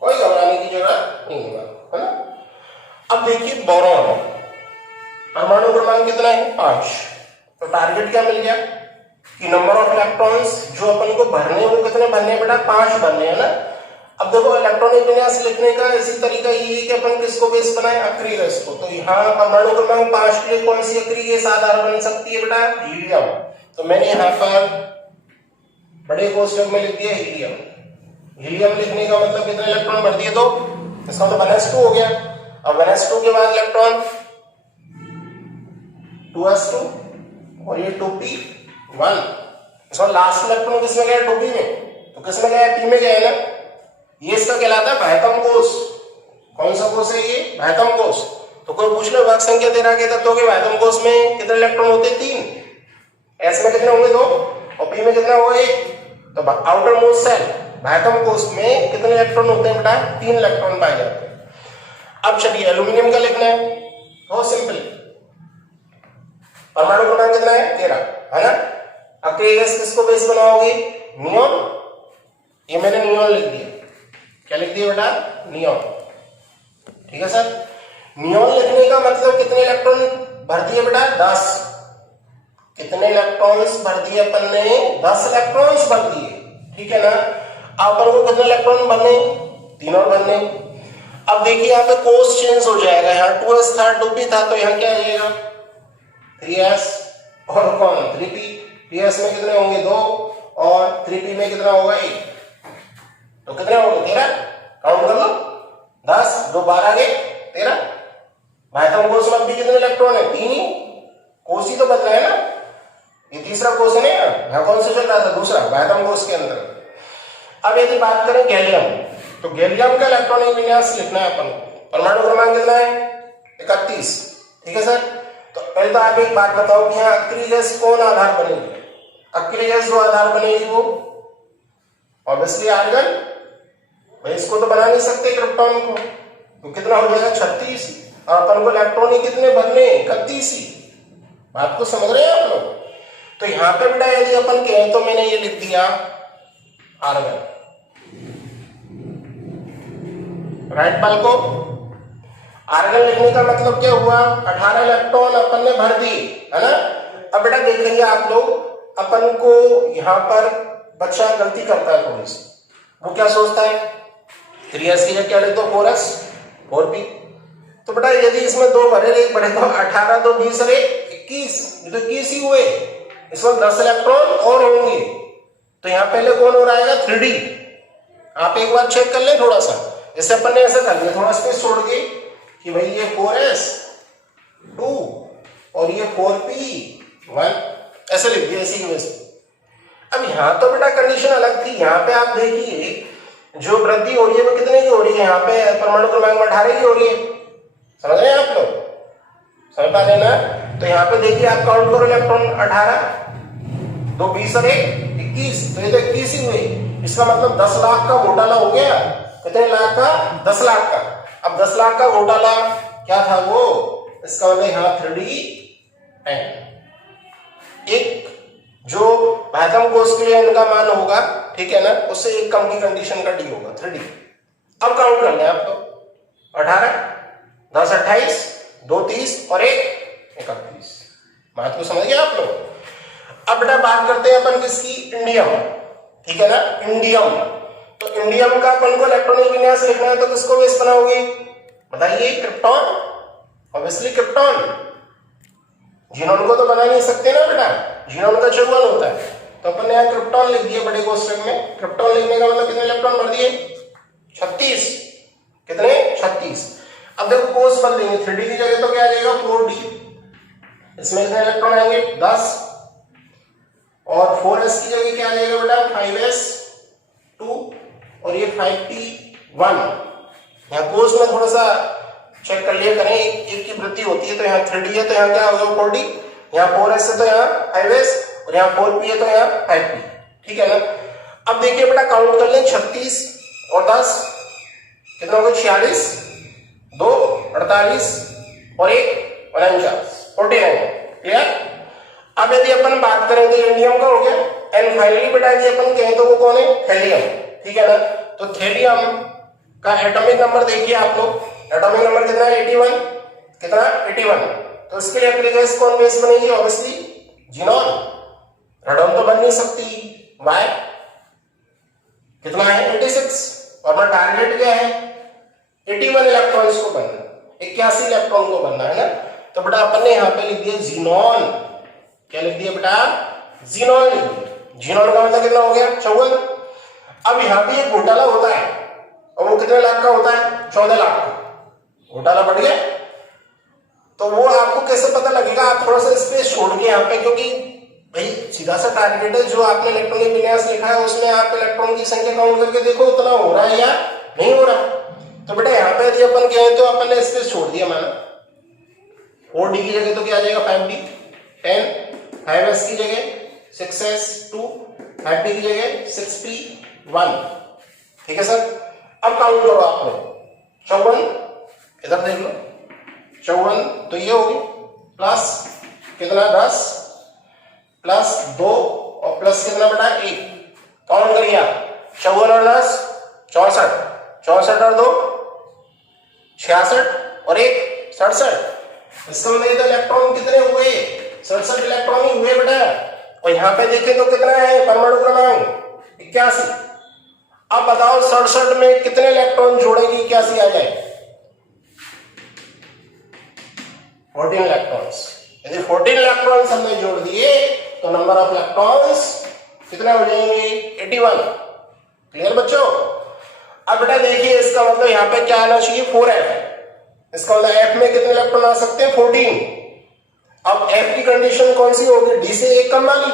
कोई घबराने की जरूरत नहीं होगा, है ना। अब देखिए बोरॉन, परमाणु क्रमांक क्रमांक कितना है 5। तो टारगेट क्या मिल गया कि नंबर ऑफ इलेक्ट्रॉन्स जो अपन को भरने वो कितने भरने बेटा 5 भरने है ना। अब देखो इलेक्ट्रॉनिक विन्यास लिखने का इसी तरीका ये है कि अपन किसको बेस बनाए अक्रिय गैस को। तो यहाँ परमाणु क्रमांक 5 के लिए कौन सी अक्रिय गैस आधार बन सकती है बेटा हीलियम। तो मैंने यहाँ पर बड़े कोष्ठक में लिख दिया हीलियम। हीलियम लिखने का मतलब कितने इलेक्ट्रॉन भर दिए तो इसका मतलब 1s2 हो गया। अब 1s2 के बाद इलेक्ट्रॉन 2s2 और ये 2p1। इसका लास्ट इलेक्ट्रॉन किसमें गया 2p में, तो किसमें गया p में गया ना। ये इसका कहलाता है बाह्यतम कोष। कौन सा कोष है ये बाह्यतम कोष। तो कोई पूछ लो भाग संख्या दे रहा है तत्वों के बाह्यतम कोष में कितने इलेक्ट्रॉन होते 3। s में कितने होंगे 2 और p में कितना होगा 1। तो आउटर मोस्ट सेल बाह्यतम कोष में कितने इलेक्ट्रॉन होते हैं बेटा 3 इलेक्ट्रॉन पाए जाते हैं। अब चलिए एल्यूमिनियम का लिखना है बहुत सिंपल। परमाणु क्रमांक कितना है 13 है ना। अक्रिय गैस किसको बेस बनाओगे नियोन। ये मैंने नियोन लिख दिया। क्या लिख दिया बेटा नियोन। ठीक है सर। नियोन लिखने का मतलब कितने इलेक्ट्रॉन भर दिए बेटा 10। कितने इलेक्ट्रॉन्स भर दिए अपन ने 10 इलेक्ट्रॉन्स भर दिए। ठीक है ना। अपन को कितने इलेक्ट्रॉन भरने 3 और भरने। अब देखिए यहाँ पे कोष चेंज हो जाएगा। यहाँ 2s था 2p था तो यहाँ क्या आ जाएगा 3s और कौन 3p। 3s में कितने होंगे 2 और 3p में कितना होगा 1। तो कितने होंगे 13। काउंट कर लो 10 2 12 के 13। बाह्यतम कोष में भी कितने इलेक्ट्रॉन है 3 ही। कोष ही तो बदला है ना। ये तीसरा कोष है ना। यहाँ कौन सा चल रहा था दूसरा बाह्यतम कोष के अंदर। अब यदि बात करें गैलियम तो गैलियम का इलेक्ट्रॉनिक विन्यास लिखना है अपन को। परमाणु क्रमांक कितना है 31। ठीक है सर। तो पहले तो आप एक बात बताओ कि यहाँ अक्रिय गैस कौन आधार बनेगी। अक्रिय गैस जो आधार बनेगी वो ऑब्वियसली आर्गन। भाई इसको तो बना नहीं सकते क्रिप्टॉन को। तो कितना हो जाएगा 36 और अपन को इलेक्ट्रॉन ही कितने भरने 31 ही। बात को समझ रहे हैं आप लोग। तो यहाँ पे बेटा यदि अपन कहें तो मैंने ये लिख दिया आर्गन। राइट पल को आर्गन लिखने का मतलब क्या हुआ 18 इलेक्ट्रॉन अपन ने भर दिए है ना। अब बेटा देख लीजिए आप लोग अपन को यहाँ पर बच्चा गलती करता है थोड़ी सी। वो क्या सोचता है 3s की जगह क्या लिख दो 4s 4p। तो बेटा यदि इसमें 2 भरे एक बड़े तो 18 2 20 और 21 तो 21 ही हुए। इसमें 10 इलेक्ट्रॉन और होंगे। तो यहाँ पहले कौन हो रहा है 3d। आप एक बार चेक कर ले थोड़ा सा। जैसे अपन ने ऐसा कर लिया थोड़ा स्पेस छोड़ के कि भाई ये 4s 2 और ये 4p 1 ऐसे लिख दिया इसी की वजह से। अब यहाँ तो बेटा कंडीशन अलग थी। यहाँ पे आप देखिए जो वृद्धि हो रही है वो कितने की हो रही है। यहाँ पे परमाणु क्रमांक 18 की हो रही है। समझ रहे हैं आप लोग समझ पा रहे ना। तो यहाँ पे देखिए आप काउंट करो इलेक्ट्रॉन 18 2 20 और 1 21 तो ये तो 21 ही हुए। इसका मतलब 10 लाख का घोटाला हो गया। कितने लाख का 10 लाख का। अब 10 लाख का घोटाला क्या था वो इसका मतलब यहाँ 3d है। एक जो बाह्यतम कोष के लिए इनका मान होगा ठीक है ना उससे एक कम की कंडीशन का d होगा 3d। अब काउंट करना है आपको 18 10 28 2 30 और 1 31। बात को समझ गए आप लोग। अब बेटा बात करते हैं अपन किसकी इंडियम। ठीक है ना इंडियम। तो इंडियम का अपन को इलेक्ट्रॉनिक विन्यास लिखना है तो किसको बेस बनाओगे बताइए क्रिप्टॉन। Obviously krypton. जीनोन को तो बना नहीं सकते ना बेटा। जीनोन का 54 होता है तो अपन ने यहाँ क्रिप्टॉन लिख दिया बड़े कोष्ठक में। क्रिप्टॉन लिखने का मतलब कितने इलेक्ट्रॉन भर दिए 36। कितने 36। अब देखो कोष बदल देंगे 3d की जगह तो क्या आ जाएगा 4d। इसमें कितने इलेक्ट्रॉन आएंगे 10 और 4s की जगह क्या आ जाएगा बेटा 5s 2 और ये 5p1। यहाँ कोष में थोड़ा सा चेक कर लिया करें एक की वृद्धि होती है तो यहाँ 3d है तो यहाँ क्या होगा 4d। यहाँ 4s है तो यहाँ 5s और यहाँ 4p है तो यहाँ 5p। ठीक है ना। अब देखिए बेटा काउंट कर लें 36 और 10 कितना होगा 46 2 48 और 1 49 क्लियर। अब यदि अपन बात करें तो इंडियम का हो गया। एंड फाइनली बेटा यदि अपन कहें तो वो कौन है थैलियम। ठीक है ना। तो थैलियम का एटॉमिक नंबर देखिए आप लोग। एटॉमिक नंबर कितना है 81। कितना 81। तो इसके लिए अपनी गैस कौन बेस बनेगी? Obviously xenon. रेडॉन तो बन नहीं सकती। वाई? कितना है? 86। और अपना टारगेट क्या है? 81 इलेक्ट्रॉन्स को बनना, 81 इलेक्ट्रॉन को बनना है ना। तो बेटा अपन ने यहाँ पे लिख दिया जीनॉन। क्या लिख दिया बेटा? जीनॉन लिख दिया। जीनॉन का मतलब कितना हो गया? 54। अब यहाँ भी एक घोटाला होता है, और वो कितने लाख का होता है? 14 लाख का। घोटाला बढ़ गया। तो वो आपको कैसे पता लगेगा? आप थोड़ा सा स्पेस छोड़ के यहाँ पे, क्योंकि भाई सीधा सा टारगेट है जो आपने इलेक्ट्रॉनिक विन्यास लिखा है, उसमें आप इलेक्ट्रॉन की संख्या काउंट करके देखो उतना हो रहा है या नहीं हो रहा। तो बेटा यहाँ पे यदि अपन कहें तो अपन ने स्पेस छोड़ दिया, माना 4d की जगह तो क्या आ जाएगा? 5d, 10, 5s की जगह 6s, 2, 5p की जगह 6p, 1। ठीक है सर। अब काउंट करो आपने 54, इधर देख लो 54, तो ये होगी प्लस कितना? 10 प्लस 2 और प्लस कितना बेटा? 1। काउंट करिए आप। 54 और 10 64, 64 और 2 66 और 1 67। इसका मतलब इलेक्ट्रॉन कितने हुए? 67 इलेक्ट्रॉन ही हुए बेटा। और यहाँ पे देखें तो कितना है परमाणु क्रमांक? 81। अब बताओ 67 में कितने इलेक्ट्रॉन जोड़ेगी 81 आ जाए? 14 इलेक्ट्रॉन्स। यदि 14 इलेक्ट्रॉन्स हमने जोड़ दिए तो नंबर ऑफ इलेक्ट्रॉन्स कितना हो जाएंगे? 81। क्लियर बच्चों? अब बेटा देखिए इसका मतलब यहाँ पे क्या आना चाहिए? 4f। इसका मतलब f में कितने इलेक्ट्रॉन आ सकते हैं? 14। अब f की कंडीशन कौन सी होगी? d से 1 कम वाली।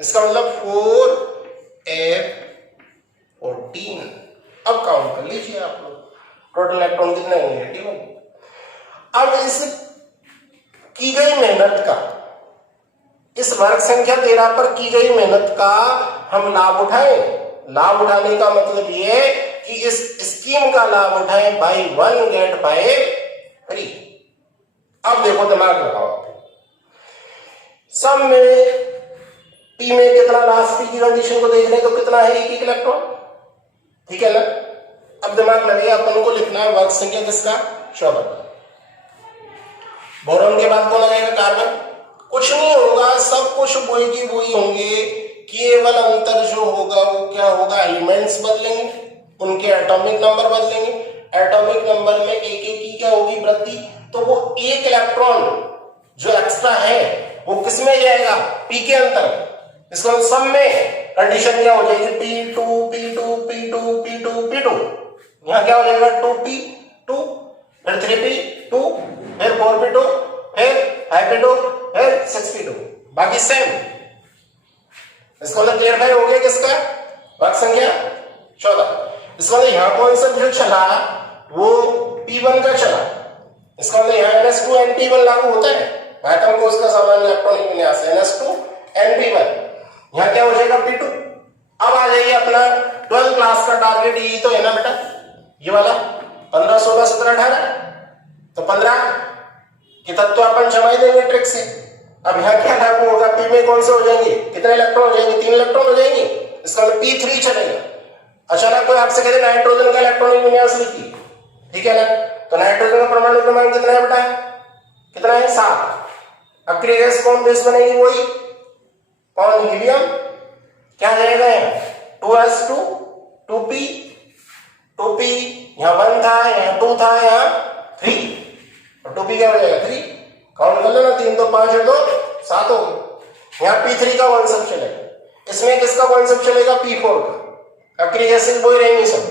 इसका मतलब 4f 14। अब काउंट कर लीजिए आप लोग, टोटल इलेक्ट्रॉन कितने होंगे? 81। अब इस की गई मेहनत का, इस वर्ग संख्या 13 पर की गई मेहनत का हम लाभ उठाएं। लाभ उठाने का मतलब ये कि इस स्कीम का लाभ उठाएं, बाय 1 गेट बाय 3। अब देखो दिमाग लगाओ, सब में पी में कितना लास्ट पी की कंडीशन को देख रहे हैं तो कितना है? 1 इलेक्ट्रॉन। ठीक है ना। अब दिमाग लगे अपन को लिखना है वर्ग संख्या किसका? 14। बोरॉन के बाद कौन लगेगा? कार्बन। कुछ नहीं होगा, सब कुछ वही की वही होंगे, केवल अंतर जो होगा वो क्या होगा? एलिमेंट्स बदलेंगे, उनके एटॉमिक नंबर बदलेंगे। एटॉमिक नंबर में एक की क्या होगी? वृद्धि। तो वो 1 इलेक्ट्रॉन जो एक्स्ट्रा है वो किसमें जाएगा? पी के अंतर। इसको सब में कंडीशन क्या हो जाएगी? P2 P2 P2 P2 P2। यहां क्या हो जाएगा? 2P2, फिर 3P2, फिर 4P2, फिर 5P2, फिर 6P2, बाकी सेम। इसका मतलब क्लियर हो गया किसका? वर्ग संख्या 14। इसका मतलब यहाँ कॉन्सेप्ट जो चला वो P1 का चला। इसका मतलब यहाँ NS2 NP1 लागू होता है। एटम को उसका सामान्य इलेक्ट्रॉनिक विन्यास NS2 NP1। यहाँ क्या हो जाएगा? P2। अब आ जाइए अपना 12 क्लास का टारगेट, यही तो है ना बेटा, ये वाला 15 16 17 18। तो 15 के तत्व अपन जमा देंगे ट्रिक से। अब यहाँ क्या लागू होगा? पी में कौन से हो जाएंगे? कितने इलेक्ट्रॉन हो जाएंगे? 3 इलेक्ट्रॉन हो जाएंगे। इसका मतलब P3 चलेगा। अचानक कोई आपसे कहते नाइट्रोजन का इलेक्ट्रॉनिक विन्यास लिखिए, ठीक है ना। तो नाइट्रोजन का परमाणु क्रमांक कितना है बेटा? कितना है? 7। अब गैस कौन बेस बनेगी? वही कौन? हीलियम। क्या जाएगा यहाँ? 2s2 2p 2p, यहाँ 1 था, यहाँ 2 था, यहाँ 3, और 2p क्या हो जाएगा? 3। काउंट कर लेना, 3 तो 5 और 2 7 हो गए। यहाँ P3 का कॉन्सेप्ट चलेगा। इसमें किसका कॉन्सेप्ट चलेगा? P4 का। अक्रिय एसिड वो ही रहेंगे सब।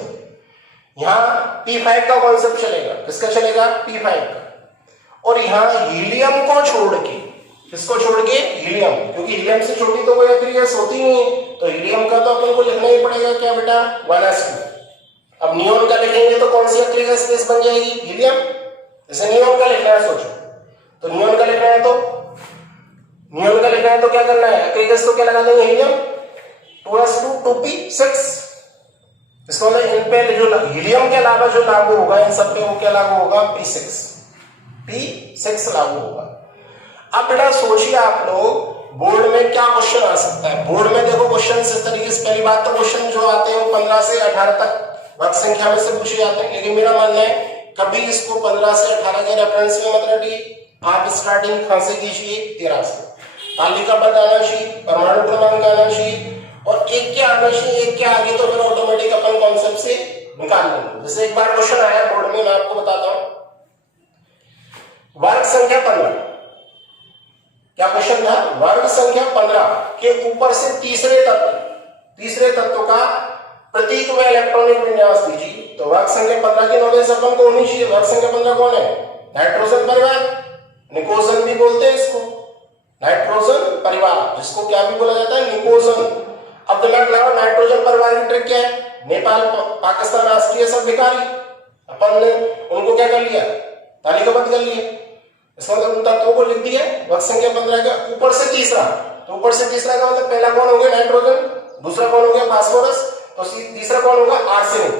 यहाँ P5 का कॉन्सेप्ट चलेगा। किसका चलेगा? P5 का। और यहाँ हीलियम को छोड़ के, किसको छोड़ के? हीलियम, क्योंकि हीलियम से छोटी तो कोई अक्रिय गैस होती नहीं है, तो हीलियम का तो अपन को लिखना ही पड़ेगा। क्या बेटा? 1s2। अब नियोन का लिखेंगे तो कौन सी अक्रिय गैस बेस बन जाएगी? हीलियम। जैसे नियोन का लिखना है, सोचो तो नियोन का लिखना है तो क्या करना है? अक्रिय गैस को क्या लगा देंगे? हीलियम। 2s2 2p6। इसको मतलब इन पे जो हीलियम के अलावा जो लागू होगा इन सब पे वो क्या लागू होगा? P6 लागू होगा। अब बेटा सोचिए आप लोग, बोर्ड में क्या क्वेश्चन आ सकता है? बोर्ड में देखो क्वेश्चन इस तरीके से, पहली बात तो क्वेश्चन जो आते हैं वो 15 से 18 तक वर्ग संख्या में से पूछे जाते हैं, लेकिन मेरा मानना है कभी इसको 15 से 18 के रेफरेंस में मत रखिए, आप स्टार्टिंग कहां से कीजिए 13 से, तालिकाबद्ध आना चाहिए, परमाणु क्रमांक आना चाहिए और एक क्या आना चाहिए, एक क्या आगे तो फिर ऑटोमेटिक अपन कॉन्सेप्ट से निकाल लेंगे। जैसे एक बार क्वेश्चन आया बोर्ड में, मैं आपको बताता हूं, वर्ग संख्या 15, क्या क्वेश्चन था, वर्ग संख्या 15 के ऊपर से तीसरे तत्व का प्रतीक व इलेक्ट्रॉनिक विन्यास दीजिए। तो वर्ग संख्या 15 की नॉलेज अपन को होनी चाहिए। वर्ग संख्या 15 कौन है, नाइट्रोजन परिवार, निकोजन भी बोलते हैं इसको, नाइट्रोजन परिवार, जिसको क्या भी बोला जाता है, निकोजन। अब दिमाग लगाओ, नाइट्रोजन परिवार की ट्रिक क्या है, नेपाल पाकिस्तान राष्ट्रीय सभ्यकारी, अपन ने उनको क्या कर लिया, तालिकाबद्ध कर लिया। इसका मतलब उन तत्वों को लिख दिया वर्ग संख्या 15 का ऊपर से तीसरा। तो ऊपर से तीसरा का मतलब पहला कौन हो गया, नाइट्रोजन, दूसरा कौन हो गया, फास्फोरस, तो तीसरा कौन होगा, आर्सेनिक।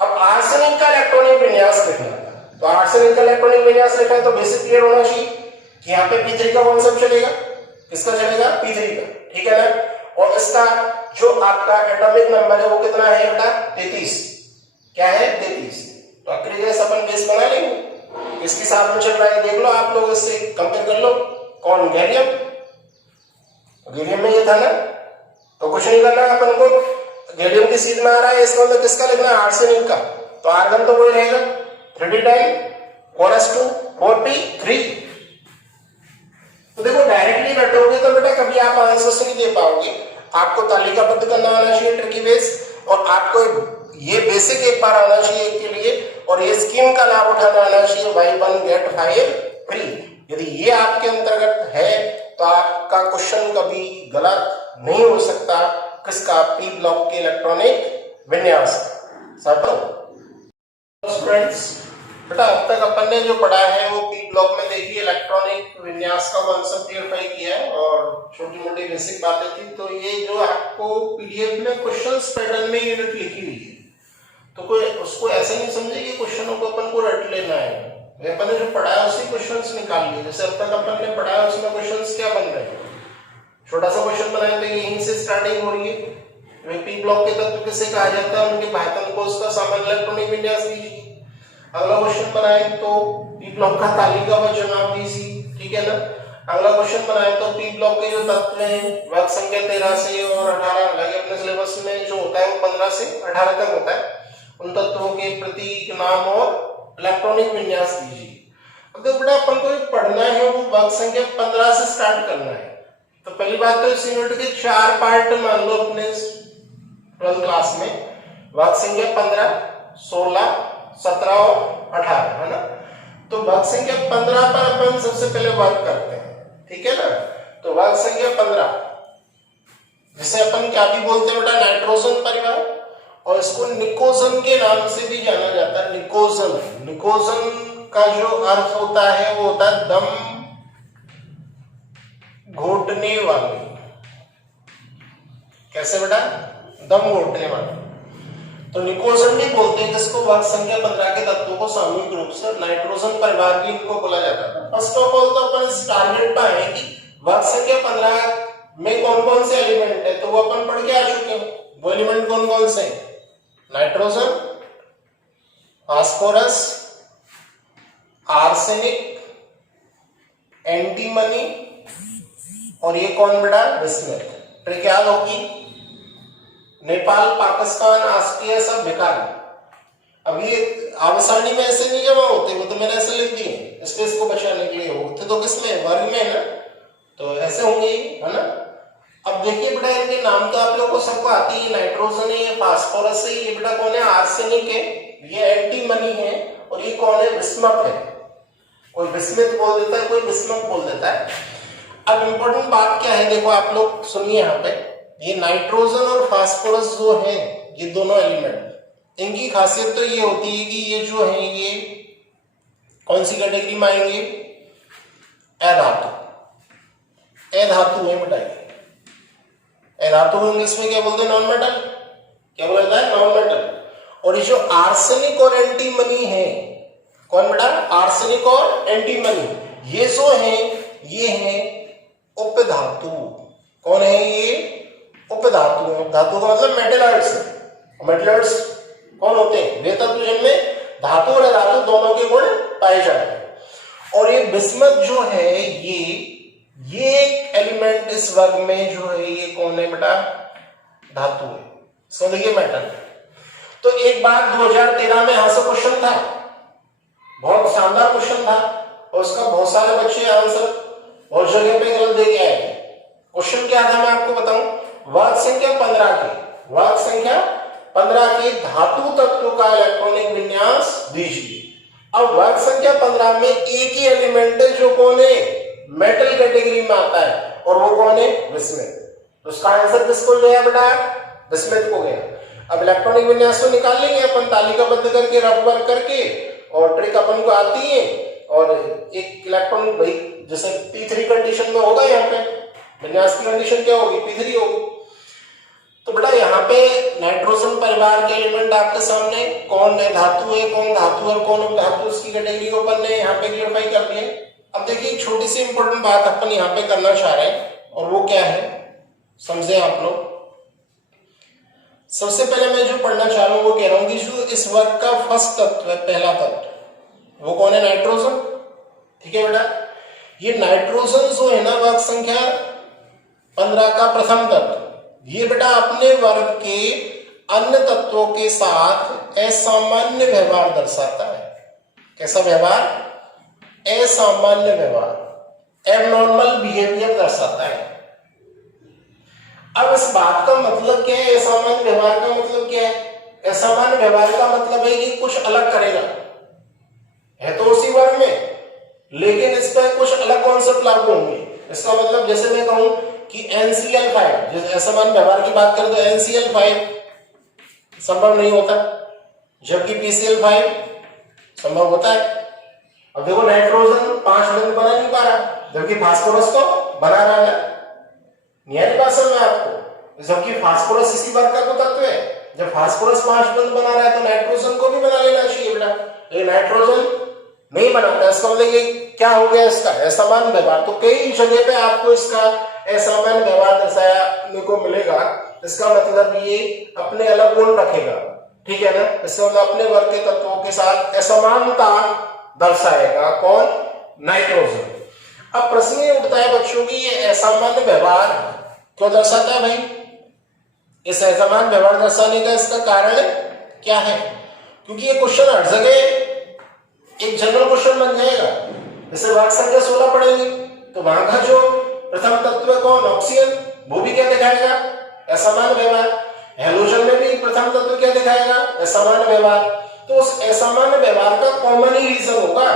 अब आर्सेनिक का इलेक्ट्रॉनिक विन्यास लिखना है, तो आर्सेनिक का इलेक्ट्रॉनिक विन्यास लिखा है तो बेसिक क्लियर होना चाहिए कि यहाँ पे P3 का कॉन्सेप्ट चलेगा, किसका चलेगा, P3 का, ठीक है ना। और इसका जो आपका एटॉमिक नंबर है वो कितना है बेटा, 33, क्या है, 33। तो अक्रियस अपन बेस बना लेंगे, किसके साथ में चल रहा है देख लो आप लोग, इससे कंपेयर कर लो, कौन, गैलियम, गैलियम में ये था ना, तो कुछ नहीं करना अपन को, गैलियम की सीध में आ रहा है, इसका मतलब किसका लिखना है, आर्सेनिक का, तो आर्गन तो वही रहेगा 3d10 -2 4p3। तो देखो डायरेक्टली रटोगे तो बेटा कभी आप आंसर्स नहीं दे पाओगे, आपको तालिकाबद्ध करना आना चाहिए ट्रिकी बेस, और आपको ये बेसिक एक बार आना चाहिए एक के लिए, और ये स्कीम का लाभ उठाना आना चाहिए, buy 1 get 5 फ्री। यदि ये आपके अंतर्गत है तो आपका क्वेश्चन कभी गलत नहीं हो सकता, किसका, पी ब्लॉक के इलेक्ट्रॉनिक विन्यास। स्टूडेंट्स बेटा अब तक अपन ने जो पढ़ा है वो पी ब्लॉक में देखिए इलेक्ट्रॉनिक विन्यास का कॉन्सेप्ट क्लियरफाई किया है और छोटी मोटी बेसिक बातें थी। तो ये जो आपको पीडीएफ में क्वेश्चंस पैटर्न में यूनिट लिखी हुई है, तो कोई उसको ऐसे नहीं समझे कि क्वेश्चनों को अपन को रट लेना है, अपन ने जो पढ़ा है उसी क्वेश्चंस निकाल लिए। जैसे अब तक अपन ने पढ़ा है उसमें क्वेश्चंस क्या बन रहे हैं, छोटा सा क्वेश्चन बनाए तो यहीं से स्टार्टिंग हो रही है, पी ब्लॉक के तत्व किसे कहा जाता है, उनके भाइतन को उसका सामान्य इलेक्ट्रॉनिक विन्यास दीजिए। अगला क्वेश्चन बनाए तो पी ब्लॉक का तालिकाबद्ध जवाब दीजिए, ठीक है ना। अगला क्वेश्चन बनाए तो पी ब्लॉक के जो तत्व हैं वर्ग संख्या 13 से और 18, हालांकि अपने सिलेबस में जो होता है वो 15 से 18 तक होता है, उन तत्वों के प्रतीक, नाम और इलेक्ट्रॉनिक विन्यास दीजिए। अब देखो बेटा अपन को पढ़ना है वो वर्ग संख्या 15 से स्टार्ट करना है। तो पहली बात तो इस यूनिट के 4 पार्ट मान लो अपने 12th क्लास में, वर्ग संख्या 15, 16, 17 और 18, है ना। तो वर्ग संख्या 15 पर अपन सबसे पहले वर्क करते हैं, ठीक है ना। तो वर्ग संख्या 15 जिसे अपन क्या भी बोलते हैं बेटा, नाइट्रोजन परिवार, और इसको निकोजन के नाम से भी जाना जाता है। निकोजन, निकोजन का जो अर्थ होता है वो होता है दम घोटने वाले। कैसे बेटा, दम घोटने वाले। तो निकोजन भी बोलते हैं जिसको वर्ग संख्या 15 के तत्वों को सामूहिक रूप से नाइट्रोजन परिवार भी इनको बोला जाता है। फर्स्ट ऑफ ऑल तो अपन इस टारगेट पर आए कि वर्ग संख्या 15 में कौन कौन से एलिमेंट है, तो वो अपन पढ़ के आ चुके हैं। वो एलिमेंट कौन कौन से हैं, नाइट्रोजन, फास्फोरस, आर्सेनिक, एंटीमनी और ये कौन बेटा, बिस्मथ। ट्रिक याद होगी, नेपाल पाकिस्तान राष्ट्रीय सभ्यकारी। अब ये आवर्सानी में ऐसे नहीं जमा होते, वो तो मैंने ऐसे लिख दिए स्पेस को बचाने के लिए, होते तो किसमें, वर्ग में है ना, तो ऐसे होंगे, है ना। अब देखिए बेटा इनके नाम तो आप लोग को सबको आती है, नाइट्रोजन है, ये फास्फोरस है, ये बेटा कौन है, आर्सेनिक है, ये एंटीमनी है, और ये कौन है, बिस्मथ है। कोई बिस्मिथ बोल देता है, कोई बिस्मथ बोल देता है। अब इंपॉर्टेंट बात क्या है, देखो आप लोग सुनिए यहाँ पे, ये नाइट्रोजन और फास्फोरस जो है, ये दोनों एलिमेंट, इनकी खासियत तो ये होती है कि ये जो है ये कौन सी कैटेगरी में आएंगे, अधातु। अधातु है बेटा, अधातु इंग्लिश में क्या बोलते हैं, नॉन मेटल, क्या बोला जाता है, नॉन मेटल। और ये जो आर्सेनिक और एंटीमनी है, कौन बेटा, आर्सेनिक और एंटीमनी, ये जो है ये है उपधातु। कौन है ये, उपधातु। धातु का मतलब मेटलर्ड्स। मेटलर्ड्स कौन होते हैं, वे तत्व जिनमें धातु और अधातु दोनों के गुण पाए जाते हैं। और ये बिस्मथ जो है ये एक एलिमेंट इस वर्ग में जो है ये कौन है बेटा, धातु है। सो देखिए मेटल। तो एक बार 2013 में यहां से क्वेश्चन था, बहुत शानदार क्वेश्चन था और उसका बहुत सारे बच्चे आंसर और जगह पे गलत दे के आए। क्वेश्चन क्या था मैं आपको बताऊं, वर्ग संख्या 15 के धातु तत्व का इलेक्ट्रॉनिक विन्यास दीजिए। अब वर्ग संख्या 15 में एक ही एलिमेंट है जो कौन है, मेटल कैटेगरी में आता है, और वो कौन है, बिस्मथ। तो उसका आंसर किसको गया बेटा, बिस्मथ को गया। अब इलेक्ट्रॉनिक विन्यास तो निकाल लेंगे अपन तालिकाबद्ध करके, रफ वर्क करके, और ट्रिक अपन को आती है। और एक इलेक्ट्रॉन भाई जैसे P3 कंडीशन में होगा, यहाँ पे विन्यास की कंडीशन क्या होगी, P3 होगी। तो बेटा यहाँ पे नाइट्रोजन परिवार के एलिमेंट आपके सामने, कौन है धातु है, कौन धातु और कौन उपधातु, उसकी कैटेगरी को अपन ने यहाँ पे क्लियरफाई कर दिया। अब देखिए एक छोटी सी इंपॉर्टेंट बात अपन यहाँ पे करना चाह रहे हैं, और वो क्या है समझे आप लोग। सबसे पहले मैं जो पढ़ना चाह रहा हूं वो कह रहा हूं कि जो इस वर्ग का फर्स्ट तत्व है, पहला तत्व, वो कौन है, नाइट्रोजन। ठीक है बेटा, ये नाइट्रोजन जो है ना वर्ग संख्या 15 का प्रथम तत्व, ये बेटा अपने वर्ग के अन्य तत्वों के साथ असामान्य व्यवहार दर्शाता है। कैसा व्यवहार, असामान्य व्यवहार, एबनॉर्मल बिहेवियर दर्शाता है। अब इस बात का मतलब क्या है, असामान्य व्यवहार का मतलब क्या है, असामान्य व्यवहार का मतलब है कि कुछ अलग करेगा, है तो उसी वर्ग में, लेकिन इस पर कुछ अलग कॉन्सेप्ट लागू होंगे। इसका मतलब जैसे मैं कहूं कि NCl5, जैसे असामान्य व्यवहार की बात करें तो NCl5 संभव नहीं होता, जबकि PCl5 संभव होता है। अब देखो नाइट्रोजन 5 बंध बना नहीं पा रहा, जबकि फास्फोरस तो बना रहा है। नहीं बात समझ में आपको, जबकि फास्फोरस इसी वर्ग का तत्व है। जब फास्फोरस 5 बंध बना रहा है तो नाइट्रोजन को भी बना लेना चाहिए बेटा, लेकिन नाइट्रोजन नहीं बनाता। इसका मतलब ये क्या हो गया, इसका असामान्य व्यवहार। तो कई जगह पे आपको इसका असामान्य व्यवहार दर्शाने को मिलेगा। इसका मतलब ये अपने अलग गुण रखेगा, ठीक है ना। इसका मतलब अपने वर्ग के तत्वों के साथ असमानता दर्शाएगा, कौन, नाइट्रोजन। अब प्रश्न ये उठता है बच्चों की, ये असामान्य व्यवहार क्यों दर्शाता है भाई, इस असामान्य व्यवहार दर्शाने का इसका कारण क्या है। क्योंकि ये क्वेश्चन हर जगह एक जनरल क्वेश्चन बन जाएगा। जैसे वर्ग संख्या 16 पढ़ेंगे तो वहां का जो प्रथम तत्व है कौन, ऑक्सीजन, वो भी क्या दिखाएगा, असामान्य व्यवहार। हैलोजन में भी प्रथम तत्व क्या दिखाएगा, असामान्य व्यवहार। तो उस असामान्य व्यवहार का कॉमन ही रीजन होगा,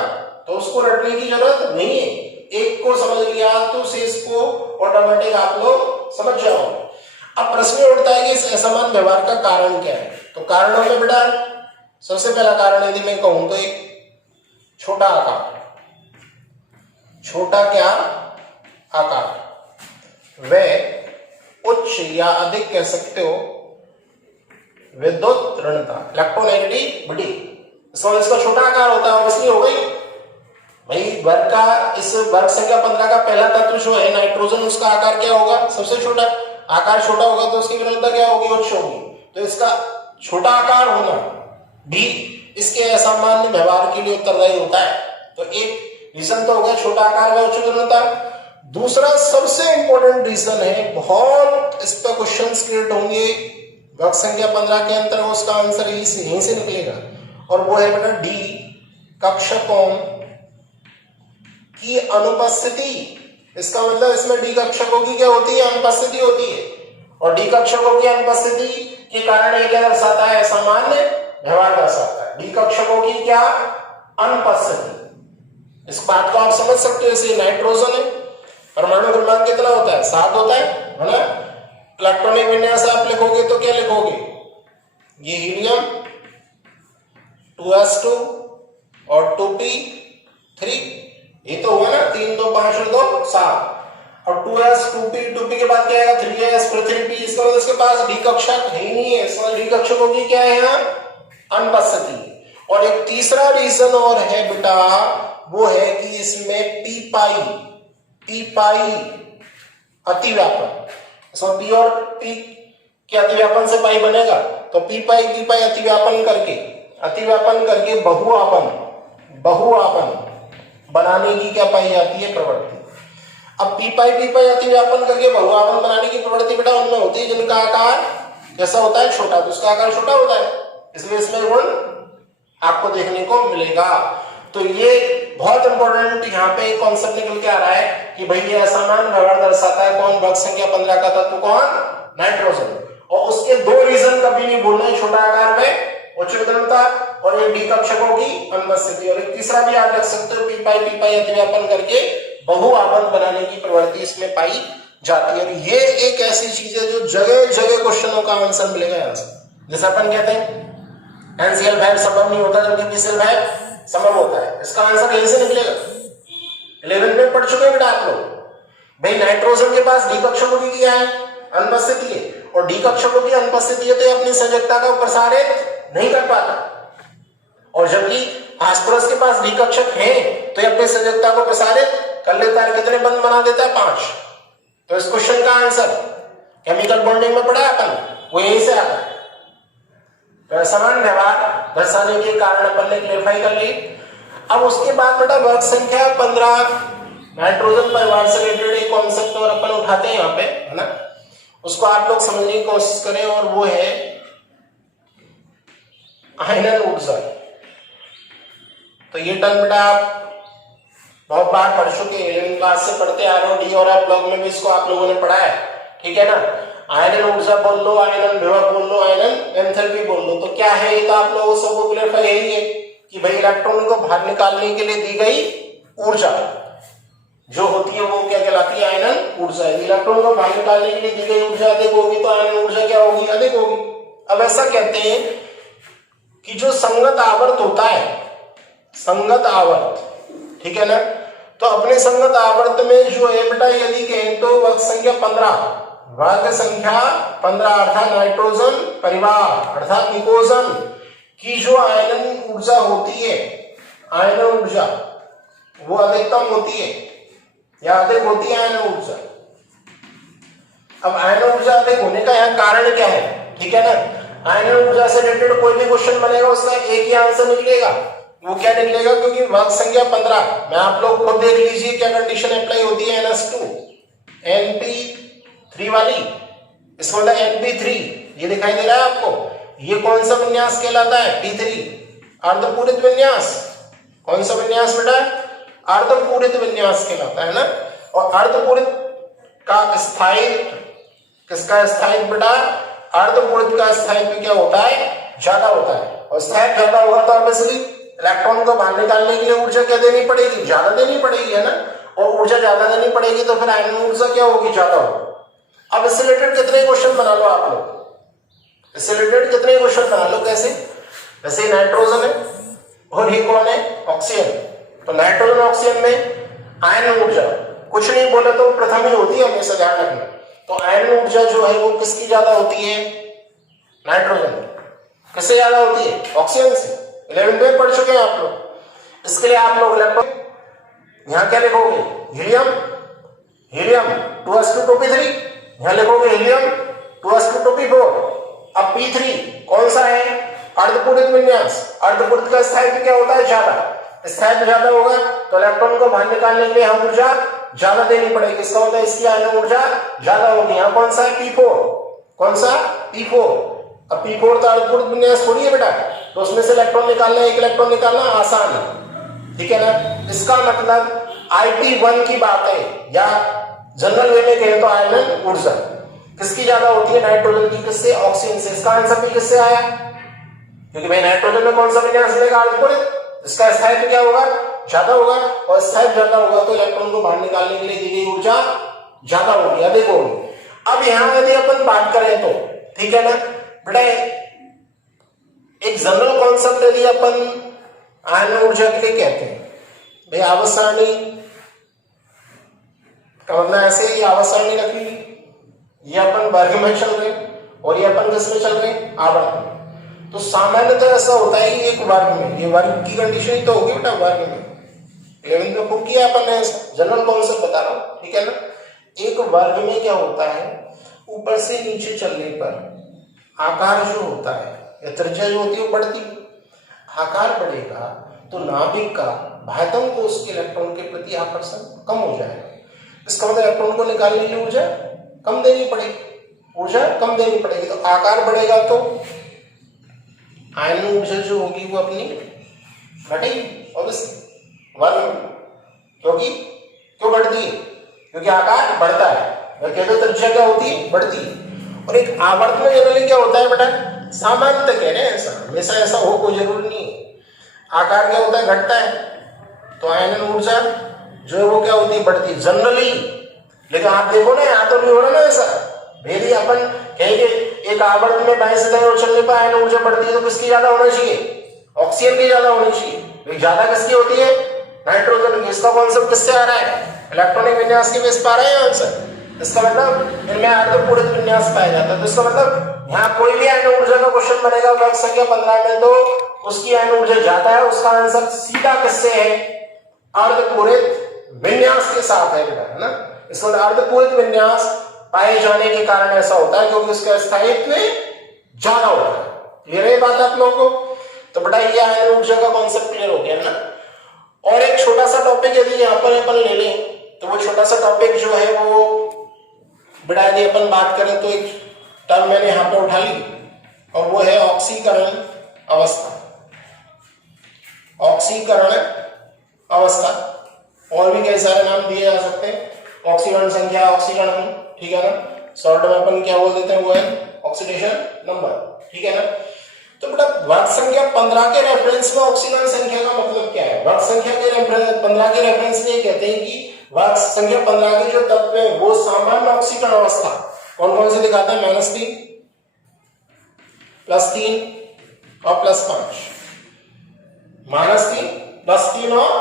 तो उसको रटने की जरूरत नहीं है। एक को समझ लिया तो शेष को ऑटोमेटिक आप लोग समझ जाओगे। अब प्रश्न उठता है कि इस असमान व्यवहार का कारण क्या है। तो कारणों में बेटा सबसे पहला कारण यदि मैं कहूं तो एक छोटा आकार, छोटा क्या आकार, वह उच्च या अधिक कह सकते हो विद्युत ऋणता, इलेक्ट्रोनेगेटिविटी। इसका छोटा आकार होता है, इसलिए हो गई भाई वर्ग का, इस वर्ग संख्या 15 का पहला तत्व जो है नाइट्रोजन, उसका आकार क्या होगा, सबसे छोटा। आकार छोटा होगा तो उसकी विरलता क्या होगी, उच्च होगी। तो इसका छोटा आकार होना भी इसके असामान्य व्यवहार के लिए उत्तरदायी होता है। तो एक रीजन तो होगा छोटा आकार व उच्च विरलता। दूसरा सबसे इंपॉर्टेंट रीजन है, बहुत इस पर क्वेश्चन क्रिएट होंगे वर्ग संख्या 15 के अंतर्गत, उसका आंसर यहीं से निकलेगा, और वो है बेटा डी, कक्षकों की अनुपस्थिति। इसका मतलब इसमें डी कक्षकों की क्या होती है, अनुपस्थिति होती है। और डी कक्षकों की अनुपस्थिति के कारण ये क्या दर्शाता है, असामान्य व्यवहार दर्शाता है। डी कक्षकों की क्या अनुपस्थिति, इस बात को आप समझ सकते हो। जैसे नाइट्रोजन है, परमाणु क्रमांक कितना होता है, 7 होता है ना। इलेक्ट्रॉनिक विन्यास आप लिखोगे तो क्या लिखोगे, ये हीलियम 2s2 और 2p3, ये तो हुआ ना 3 2 5 और 2 7, और 2s 2p के बाद क्या आएगा 3s फिर 3p। इसका मतलब इसके पास डी कक्षक है ही नहीं है, इसमें डी कक्षकों की क्या है यहाँ अनुपस्थिति। और एक तीसरा रीजन और है बेटा, वो है कि इसमें पी पाई अतिव्यापन, इसमें पी और पी के अतिव्यापन से पाई बनेगा, तो पी पाई अतिव्यापन करके बहुआपन बनाने की क्या पाई जाती है? प्रवृत्ति। अब पी पाई अतिव्यापन करके बहुआवन बनाने की प्रवृत्ति बेटा उनमें होती है जिनका आकार कैसा होता है? छोटा। तो उसका आकार छोटा होता है, इसलिए इसमें गुण आपको देखने को मिलेगा। तो ये बहुत इंपॉर्टेंट यहाँ पे कॉन्सेप्ट निकल के आ रहा है कि भाई ये असमान व्यवहार दर्शाता है कौन? वर्ग संख्या 15 का तत्व कौन? नाइट्रोजन। और उसके दो रीजन कभी नहीं बोलना है, छोटा आकार में उच्च विद्रता और एक डी कक्षकों की अनुपस्थिति। और एक तीसरा भी आप रख सकते हो, पी पाई अतिव्यापन करके बहुआवन बनाने की प्रवृत्ति इसमें पाई जाती है। और ये एक ऐसी चीज है जो जगह जगह क्वेश्चनों का आंसर मिलेगा यहाँ से। जैसे अपन कहते हैं एनसीएल भाइब संभव नहीं होता जबकि पीसीएल भाइब संभव होता है, इसका आंसर यहीं से निकलेगा। 11th में पढ़ चुके हैं बेटा आप लोग। भाई नाइट्रोजन के पास डी कक्षकों की क्या है? अनुपस्थिति है, और डी कक्षकों की अनुपस्थिति है तो अपनी संयोजकता का प्रसारित नहीं कर पाता, और जबकि फास्फोरस के पास डी कक्षक है तो ये अपनी संयोजकता को प्रसारित कर लेता है। कितने बंध बना देता है? 5। तो इस क्वेश्चन का आंसर केमिकल बॉन्डिंग में पढ़ा अपन, वो यहीं से आता है। तो समान व्यवहार दर्शाने के कारण अपन ने क्लेरिफाई कर ली। अब उसके बाद बेटा वर्ग संख्या 15 नाइट्रोजन परिवार से रिलेटेड एक कॉन्सेप्ट और अपन उठाते हैं यहाँ पे, है ना, उसको आप लोग समझने की कोशिश करें, और वो है आयनन ऊर्जा। तो ये टर्म बेटा आप बहुत बार पढ़ चुके हैं, 11th क्लास से पढ़ते आ रहे हो, डी और ब्लॉक में भी इसको आप लोगों ने पढ़ा है, ठीक है ना। आयनन ऊर्जा बोल लो, आयनन विभव बोल लो, आयनन एंथैल्पी बोल लो। तो क्या है ये? तो आप लोगों सबको क्लियर यही है कि भाई इलेक्ट्रॉन को बाहर निकालने के लिए दी गई ऊर्जा जो होती है वो क्या कहलाती है? आयनन ऊर्जा। इलेक्ट्रॉन को बाहर निकालने के लिए दी गई ऊर्जा अधिक होगी तो आयनन ऊर्जा क्या होगी? अधिक होगी। अब ऐसा कहते हैं कि जो संगत आवर्त होता है, संगत आवर्त, ठीक है ना, तो अपने संगत आवर्त में जो है बेटा यदि कहें तो वर्ग संख्या 15 अर्थात नाइट्रोजन परिवार अर्थात निकोजन की जो आयनन ऊर्जा होती है, आयनन ऊर्जा वो अधिकतम होती है या अधिक होती है आयनन ऊर्जा। अब आयनन ऊर्जा अधिक होने का यहाँ कारण क्या है? ठीक है ना, आयनन ऊर्जा से रिलेटेड कोई भी क्वेश्चन बनेगा उसका एक ही आंसर निकलेगा। वो क्या निकलेगा? क्योंकि वर्ग संख्या 15 में आप लोग खुद देख लीजिए क्या कंडीशन अप्लाई होती है NH2 NP3 वाली, इसको मतलब NP3 ये दिखाई दे रहा है आपको, ये कौन सा विन्यास कहलाता है? P3 अर्धपूरित विन्यास। कौन सा विन्यास बेटा? अर्धपूरित विन्यास कहलाता है ना। और अर्धपूरित का स्थायित्व किसका स्थायित्व बेटा? अर्धपूरित का स्थायित्व क्या होता है? ज्यादा होता है। और स्थायित्व ज्यादा होगा तो ऑब्वियसली इलेक्ट्रॉन को बाहर निकालने के लिए ऊर्जा क्या देनी पड़ेगी? ज्यादा देनी पड़ेगी, है ना। और ऊर्जा ज्यादा देनी पड़ेगी तो फिर आयनन ऊर्जा क्या होगी? ज्यादा होगी। अब इससे रिलेटेड कितने क्वेश्चन बना लो आप लोग, इससे रिलेटेड कितने क्वेश्चन बना लो। कैसे? वैसे नाइट्रोजन है और ये कौन है? ऑक्सीजन। तो नाइट्रोजन ऑक्सीजन में आयनन ऊर्जा कुछ नहीं बोले तो प्रथम ही होती है, हमेशा ध्यान रखना। तो आयनन ऊर्जा जो है वो किसकी ज्यादा होती है? नाइट्रोजन। किससे ज्यादा होती है? ऑक्सीजन से। 11th में पढ़ चुके हैं आप लोग। इसके लिए आप लोग इलेक्ट्रॉन यहां क्या लिखोगे? हीलियम, हीलियम 2s2p3, यहां लिखोगे हीलियम 2s2p4। अब P3 कौन सा है? अर्धपूरित विन्यास। अर्धपूरित का स्थायित्व क्या होता है? ज्यादा। स्थायित्व ज्यादा होगा तो इलेक्ट्रॉन को बाहर निकालने के लिए हम ऊर्जा ज्यादा देनी पड़ेगी, इसका मतलब इसकी आयनन ऊर्जा ज्यादा होगी। यहाँ कौन सा है? P4। कौन सा? P4। अब P4 तो अर्धपूरित विन्यास थोड़ी है बेटा, तो उसमें से इलेक्ट्रॉन निकालना, एक इलेक्ट्रॉन निकालना आसान है, ठीक है ना। इसका मतलब IP1 की बात है, या जनरल वे में कहें तो आयनन ऊर्जा किसकी ज्यादा होती है? नाइट्रोजन की। किससे? ऑक्सीजन से। इसका आंसर भी किससे आया? क्योंकि भाई नाइट्रोजन में कौन सा विन्यास मिलेगा? अर्धपूरित। इसका स्थायित्व क्या होगा? ज्यादा होगा, और स्थायित्व ज्यादा होगा तो इलेक्ट्रॉन को बाहर निकालने के लिए दी गई ऊर्जा ज्यादा होगी, अधिक होगी। अब यहां यदि अपन बात करें तो ठीक है ना बेटा, एक जनरल कॉन्सेप्ट यदि अपन आयनन ऊर्जा के लिए कहते हैं भाई आवर्त सारणी का मतलब ऐसे ही आवर्त सारणी रखी, ये अपन वर्ग में चल रहे और ये अपन किस में चल रहे? आवर्त में। तो सामान्यतः ऐसा होता है एक वर्ग में, ये वर्ग की कंडीशन ही तो होगी बेटा, वर्ग में 11th में खूब किया अपन ने, जनरल कॉन्सेप्ट बता रहा हूं, ठीक है ना। एक वर्ग में क्या होता है? ऊपर से नीचे चलने पर आकार जो होता है या त्रिज्या जो होती है वो बढ़ती है। आकार बढ़ेगा तो नाभिक का बाह्यतम कोष के इलेक्ट्रॉन के प्रति आकर्षण कम हो जाएगा। इसका मतलब इलेक्ट्रॉन को निकालने के लिए ऊर्जा कम देनी पड़ेगी, ऊर्जा कम देनी पड़ेगी। तो आकार बढ़ेगा तो आयन ऊर्जा जो होगी वो अपनी घटेगी ऑब्वियसली वन, क्योंकि क्यों बढ़ती है? क्योंकि आकार बढ़ता है। वह कहते त्रिज्या क्या होती है? बढ़ती है। और एक आवर्त में जनरली क्या होता है बेटा? सामान्यतः कह रहे हैं, ऐसा हमेशा ऐसा हो कोई जरूरी नहीं है। आकार क्या होता है? घटता है। तो आयनन ऊर्जा जो है वो क्या होती है? बढ़ती है जनरली। लेकिन आप देखो ना, यहाँ तो नहीं हो रहा ना ऐसा। भेदी अपन कहेंगे एक आवर्त में बाएं से दाएं ओर चलने पर आयन ऊर्जा बढ़ती है, तो किसकी ज्यादा होना चाहिए? ऑक्सीजन की ज्यादा होनी चाहिए। ज्यादा किसकी होती है? नाइट्रोजन की। इसका कॉन्सेप्ट किससे आ रहा है? इलेक्ट्रॉनिक विन्यास के बेस पर आ रहा है आंसर। इसका मतलब इनमें अर्धपूरित विन्यास पाया जाता है। तो इसका मतलब यहाँ कोई भी आयन ऊर्जा का क्वेश्चन बनेगा वर्ग संख्या 15 में, तो उसकी आयन ऊर्जा ज्यादा है, उसका आंसर सीधा किससे है? अर्धपूरित विन्यास के साथ है बेटा, है ना। इसको अर्धपूरित विन्यास पाए जाने के कारण ऐसा होता है क्योंकि उसका स्थायित्व ज्यादा होता है। क्लियर है बात आप लोगों को? तो बेटा ये आयन ऊर्जा का कॉन्सेप्ट क्लियर हो गया ना। और एक छोटा सा टॉपिक यदि यहाँ पर अपन ले लें, तो वो छोटा सा टॉपिक जो है वो बेटा यदि अपन बात करें तो एक टर्म मैंने यहाँ पे उठा ली, और वो है ऑक्सीकरण अवस्था। ऑक्सीकरण अवस्था, और भी कई सारे नाम दिए जा सकते हैं। ऑक्सीकरण संख्या, ऑक्सीकरण, ठीक है ना। शॉर्ट में अपन क्या बोल देते हैं? वो है ऑक्सीडेशन नंबर, ठीक है ना। तो बेटा वर्ग संख्या 15 के रेफरेंस में ऑक्सीकरण संख्या का मतलब क्या है? वर्ग संख्या के 15 के रेफरेंस में कहते हैं कि वर्ग संख्या 15 के जो तत्व है वो सामान्य ऑक्सीकरण अवस्था कौन कौन से दिखाते हैं? -3, +3 और +5। -3, +3 और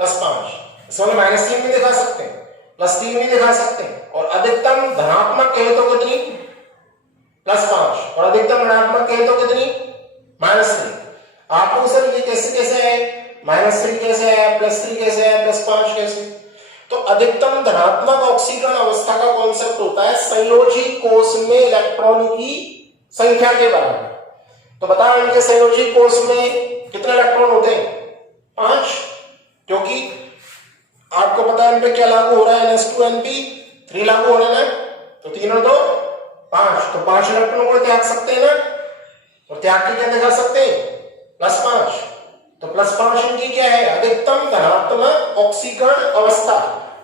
+5। इसमें -3 भी दिखा सकते हैं, +3 भी दिखा सकते हैं, और अधिकतम धनात्मक कहे तो कितनी? +5, और अधिकतम ऋणात्मक कहे तो कितनी? -3। आप लोग सर ये कैसे है? -3 कैसे है? +3 कैसे है? +5 कैसे? तो अधिकतम धनात्मक ऑक्सीकरण अवस्था का कॉन्सेप्ट होता है संयोजी कोष में इलेक्ट्रॉन की संख्या के बराबर। तो बताओ इनके संयोजी कोष में कितने इलेक्ट्रॉन होते हैं? 5, क्योंकि आपको पता है इनपे क्या लागू हो रहा है? NH2NP3 लागू हो रहा है, तो 3 और 2 5, तो 5 इलेक्ट्रॉन को त्याग सकते हैं ना। तो त्याग के क्या दिखा सकते हैं? +5। तो +5 इनकी क्या है? अधिकतम धनात्मक ऑक्सीकरण अवस्था,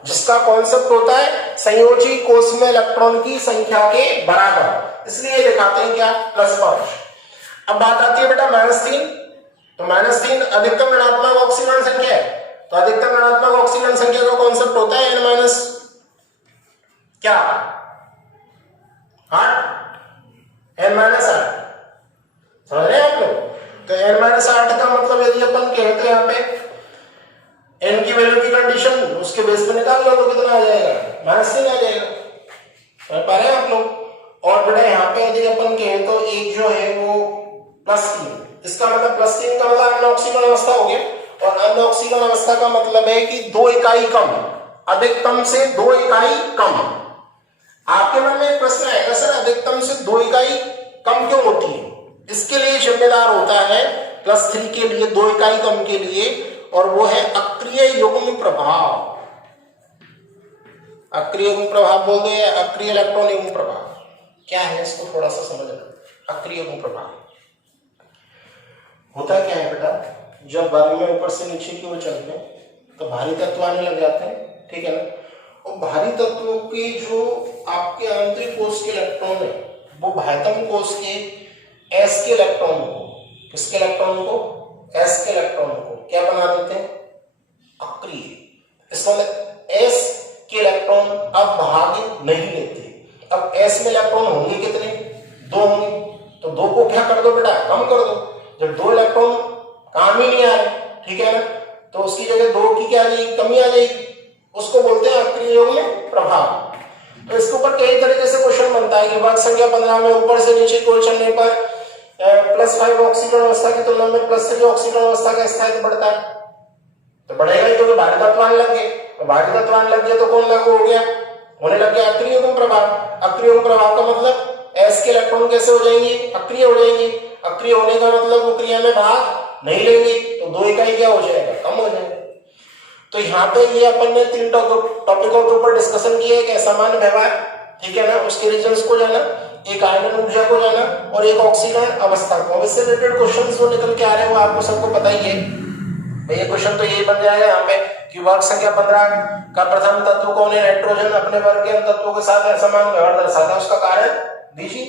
जिसका कॉन्सेप्ट होता है संयोजी कोष में इलेक्ट्रॉन की संख्या के बराबर, इसलिए दिखाते हैं क्या? +5। अब बात आती है बेटा -3। तो -3 अधिकतम ऋणात्मक ऑक्सीकरण संख्या है। तो अधिकतम ऋणात्मक ऑक्सीकरण संख्या का कॉन्सेप्ट होता है n- क्या? 8, n-8। समझ रहे हैं आप लोग? तो n-8 का मतलब यदि अपन कहते हैं यहाँ पे n की वैल्यू की कंडीशन उसके बेस पे निकाल लो तो कितना आ जाएगा? -3 आ जाएगा। समझ पा रहे हैं आप लोग? और बेटा यहाँ पे यदि अपन कहें तो एक जो है वो +3, इसका मतलब +3 का मतलब अनऑक्सीकरण अवस्था हो गया, और अनऑक्सीकरण अवस्था का मतलब है कि 2 इकाई कम, अधिकतम से 2 इकाई कम। आपके मन में एक प्रश्न आएगा, सर अधिकतम से 2 इकाई कम क्यों होती है? इसके लिए जिम्मेदार होता है +3 के लिए 2 इकाई कम के लिए, और वो है अक्रिय युग्म प्रभाव। अक्रिय युग्म प्रभाव बोल दो या अक्रिय इलेक्ट्रॉन युग्म प्रभाव, क्या है इसको थोड़ा सा समझना। अक्रिय युग्म प्रभाव होता क्या है बेटा? जब वर्ग में ऊपर से नीचे की ओर चलते हैं तो भारी तत्व आने लग जाते हैं, ठीक है ना। और भारी तत्वों के जो आपके आंतरिक कोष के इलेक्ट्रॉन है वो बाह्यतम कोष के s के इलेक्ट्रॉन को, किसके इलेक्ट्रॉन को? s के इलेक्ट्रॉन को क्या बना देते हैं? अक्रिय। इसका मतलब s के इलेक्ट्रॉन अब भाग नहीं लेते। अब s में इलेक्ट्रॉन होंगे कितने? 2 होंगे। तो 2 को क्या कर दो बेटा? कम कर दो। जब 2 इलेक्ट्रॉन काम ही नहीं आ रहे, ठीक है ना, तो उसकी जगह 2 की क्या आ जाएगी? कमी आ जाएगी। उसको बोलते हैं अक्रिय युग्म प्रभाव। तो इसके ऊपर कई तरीके से क्वेश्चन बनता है कि वर्ग संख्या 15 में ऊपर से नीचे की ओर चलने पर +5 ऑक्सीकरण अवस्था की तुलना में +3 ऑक्सीकरण अवस्था का स्थायित्व बढ़ता है। तो बढ़ेगा ही क्योंकि भारी तत्व आने लग गए, और भारी तत्व आने लग गया तो कौन लागू हो गया? होने लग गया अक्रिय युग्म प्रभाव। अक्रिय युग्म प्रभाव का मतलब s के इलेक्ट्रॉन कैसे हो जाएंगे? अक्रिय हो जाएंगे। अक्रिय होने का मतलब वो क्रिया में भाग नहीं लेंगे, तो 2 इकाई क्या हो जाएगा? कम हो जाएगा। तो यहाँ पे ये अपन ने 3 टॉपिकों के ऊपर डिस्कशन किया, एक असमान व्यवहार, ठीक है ना, उसके रीजंस को जाना, एक आयनन ऊर्जा को जाना और एक ऑक्सीकरण अवस्था को। इससे रिलेटेड क्वेश्चंस जो निकल के आ रहे हैं वो आपको सबको पता ही है। ये क्वेश्चन तो यही बन जाएगा यहाँ पे कि वर्ग संख्या 15 का प्रथम तत्व कौन है, नाइट्रोजन, अपने वर्ग के तत्वों के साथ असमान व्यवहार दर्शाता है, उसका कारण दीजिए।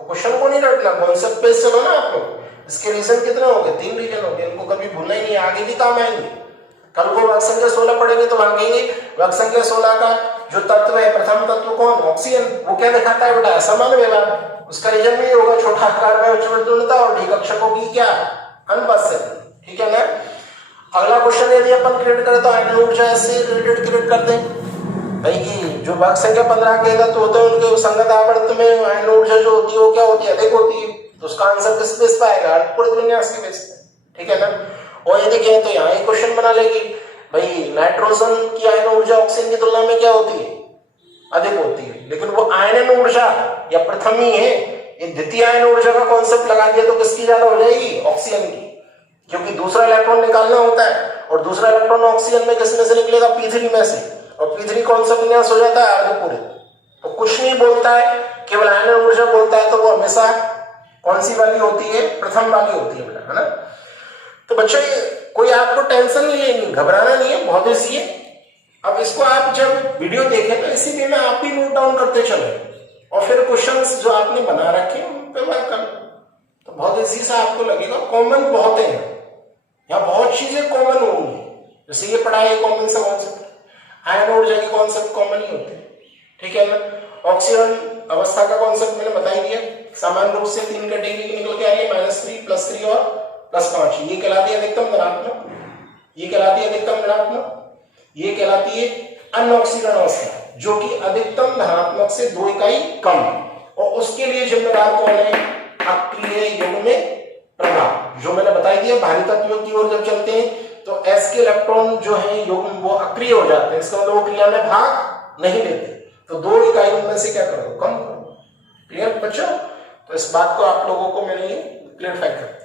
तो क्वेश्चन को नहीं रटना, कॉन्सेप्ट पे चलो ना आप लोग। इसके रीजन कितने हो गए, 3 रीजन हो गए, इनको कभी भूलना ही नहीं, आगे भी काम आएंगे। कल को वर्ग संख्या 16 पढ़ेंगे तो वहां कहेंगे वर्ग संख्या 16 का जो तत्व है, प्रथम तत्व कौन, ऑक्सीजन, वो क्या दिखाता है बेटा, असमान व्यवहार। उसका रीजन भी होगा छोटा आकार में उच्च विद्युलता और डी कक्षकों की क्या अनुपस्थिति, ठीक है ना। अगला क्वेश्चन यदि अपन क्रिएट करें तो आयनन ऊर्जा से रिलेटेड क्रिएट करते हैं भाई कि जो वर्ग संख्या 15 के तत्व होते हैं उनके संगत आवर्त में आयनन ऊर्जा जो होती है वो क्या होती है, अधिक होती है। तो उसका आंसर किस बेस पे आएगा, पूरे विन्यास के बेस पे, ठीक है ना। और यदि कहें तो यहाँ एक क्वेश्चन बना लेगी भाई नाइट्रोजन की आयनन ऊर्जा ऑक्सीजन की तुलना में क्या होती है, अधिक होती है, लेकिन वो आयनन ऊर्जा या प्रथम ही है, ये द्वितीय आयन ऊर्जा का कॉन्सेप्ट लगा दिया तो किसकी ज्यादा हो जाएगी, ऑक्सीजन की, क्योंकि दूसरा इलेक्ट्रॉन निकालना होता है और दूसरा इलेक्ट्रॉन ऑक्सीजन में किस में से निकलेगा, P3 में से, और P3 कौन सा विन्यास हो जाता है, अर्धपूरित। तो कुछ नहीं बोलता है, केवल आयनन ऊर्जा बोलता है, तो वो हमेशा कौन सी वाली होती है, प्रथम वाली होती है बेटा, है ना। तो बच्चों कोई आपको टेंशन नहीं लेनी, घबराना नहीं है, बहुत ईजी है। अब इसको आप जब वीडियो देखें तो इसी वे में आप भी नोट डाउन करते चले और फिर क्वेश्चंस जो आपने बना रखे हैं उन पे वर्क कर, तो बहुत ईजी से आपको लगेगा। कॉमन बहुत है यहाँ बहुत चीजें कॉमन होंगी, जैसे ये पढ़ाई कॉमन सा कॉन्सेप्ट, आयन ऊर्जा के कॉन्सेप्ट कॉमन ही होते हैं, ठीक है ना। ऑक्सीजन अवस्था का कॉन्सेप्ट मैंने बता ही दिया, सामान्य रूप से 3 कैटेगरी निकल के आ रही है, -3, +3 और +5। ये कहलाती है अधिकतम धनात्मक, ये कहलाती है अधिकतम ऋणात्मक, ये कहलाती है अनऑक्सीकरण अवस्था जो कि अधिकतम धनात्मक से 2 इकाई कम, और उसके लिए जिम्मेदार कौन है, अक्रिय युग्म प्रभाव, जो मैंने बताई दिया। भारी तत्वों की ओर जब चलते हैं तो S के इलेक्ट्रॉन जो है युग्म वो अक्रिय हो जाते हैं, इसका मतलब वो क्रिया में भाग नहीं लेते, तो 2 इकाइयों में से क्या करो, कम करो। क्लियर बच्चों, तो इस बात को आप लोगों को मैंने ये क्लियरफाई कर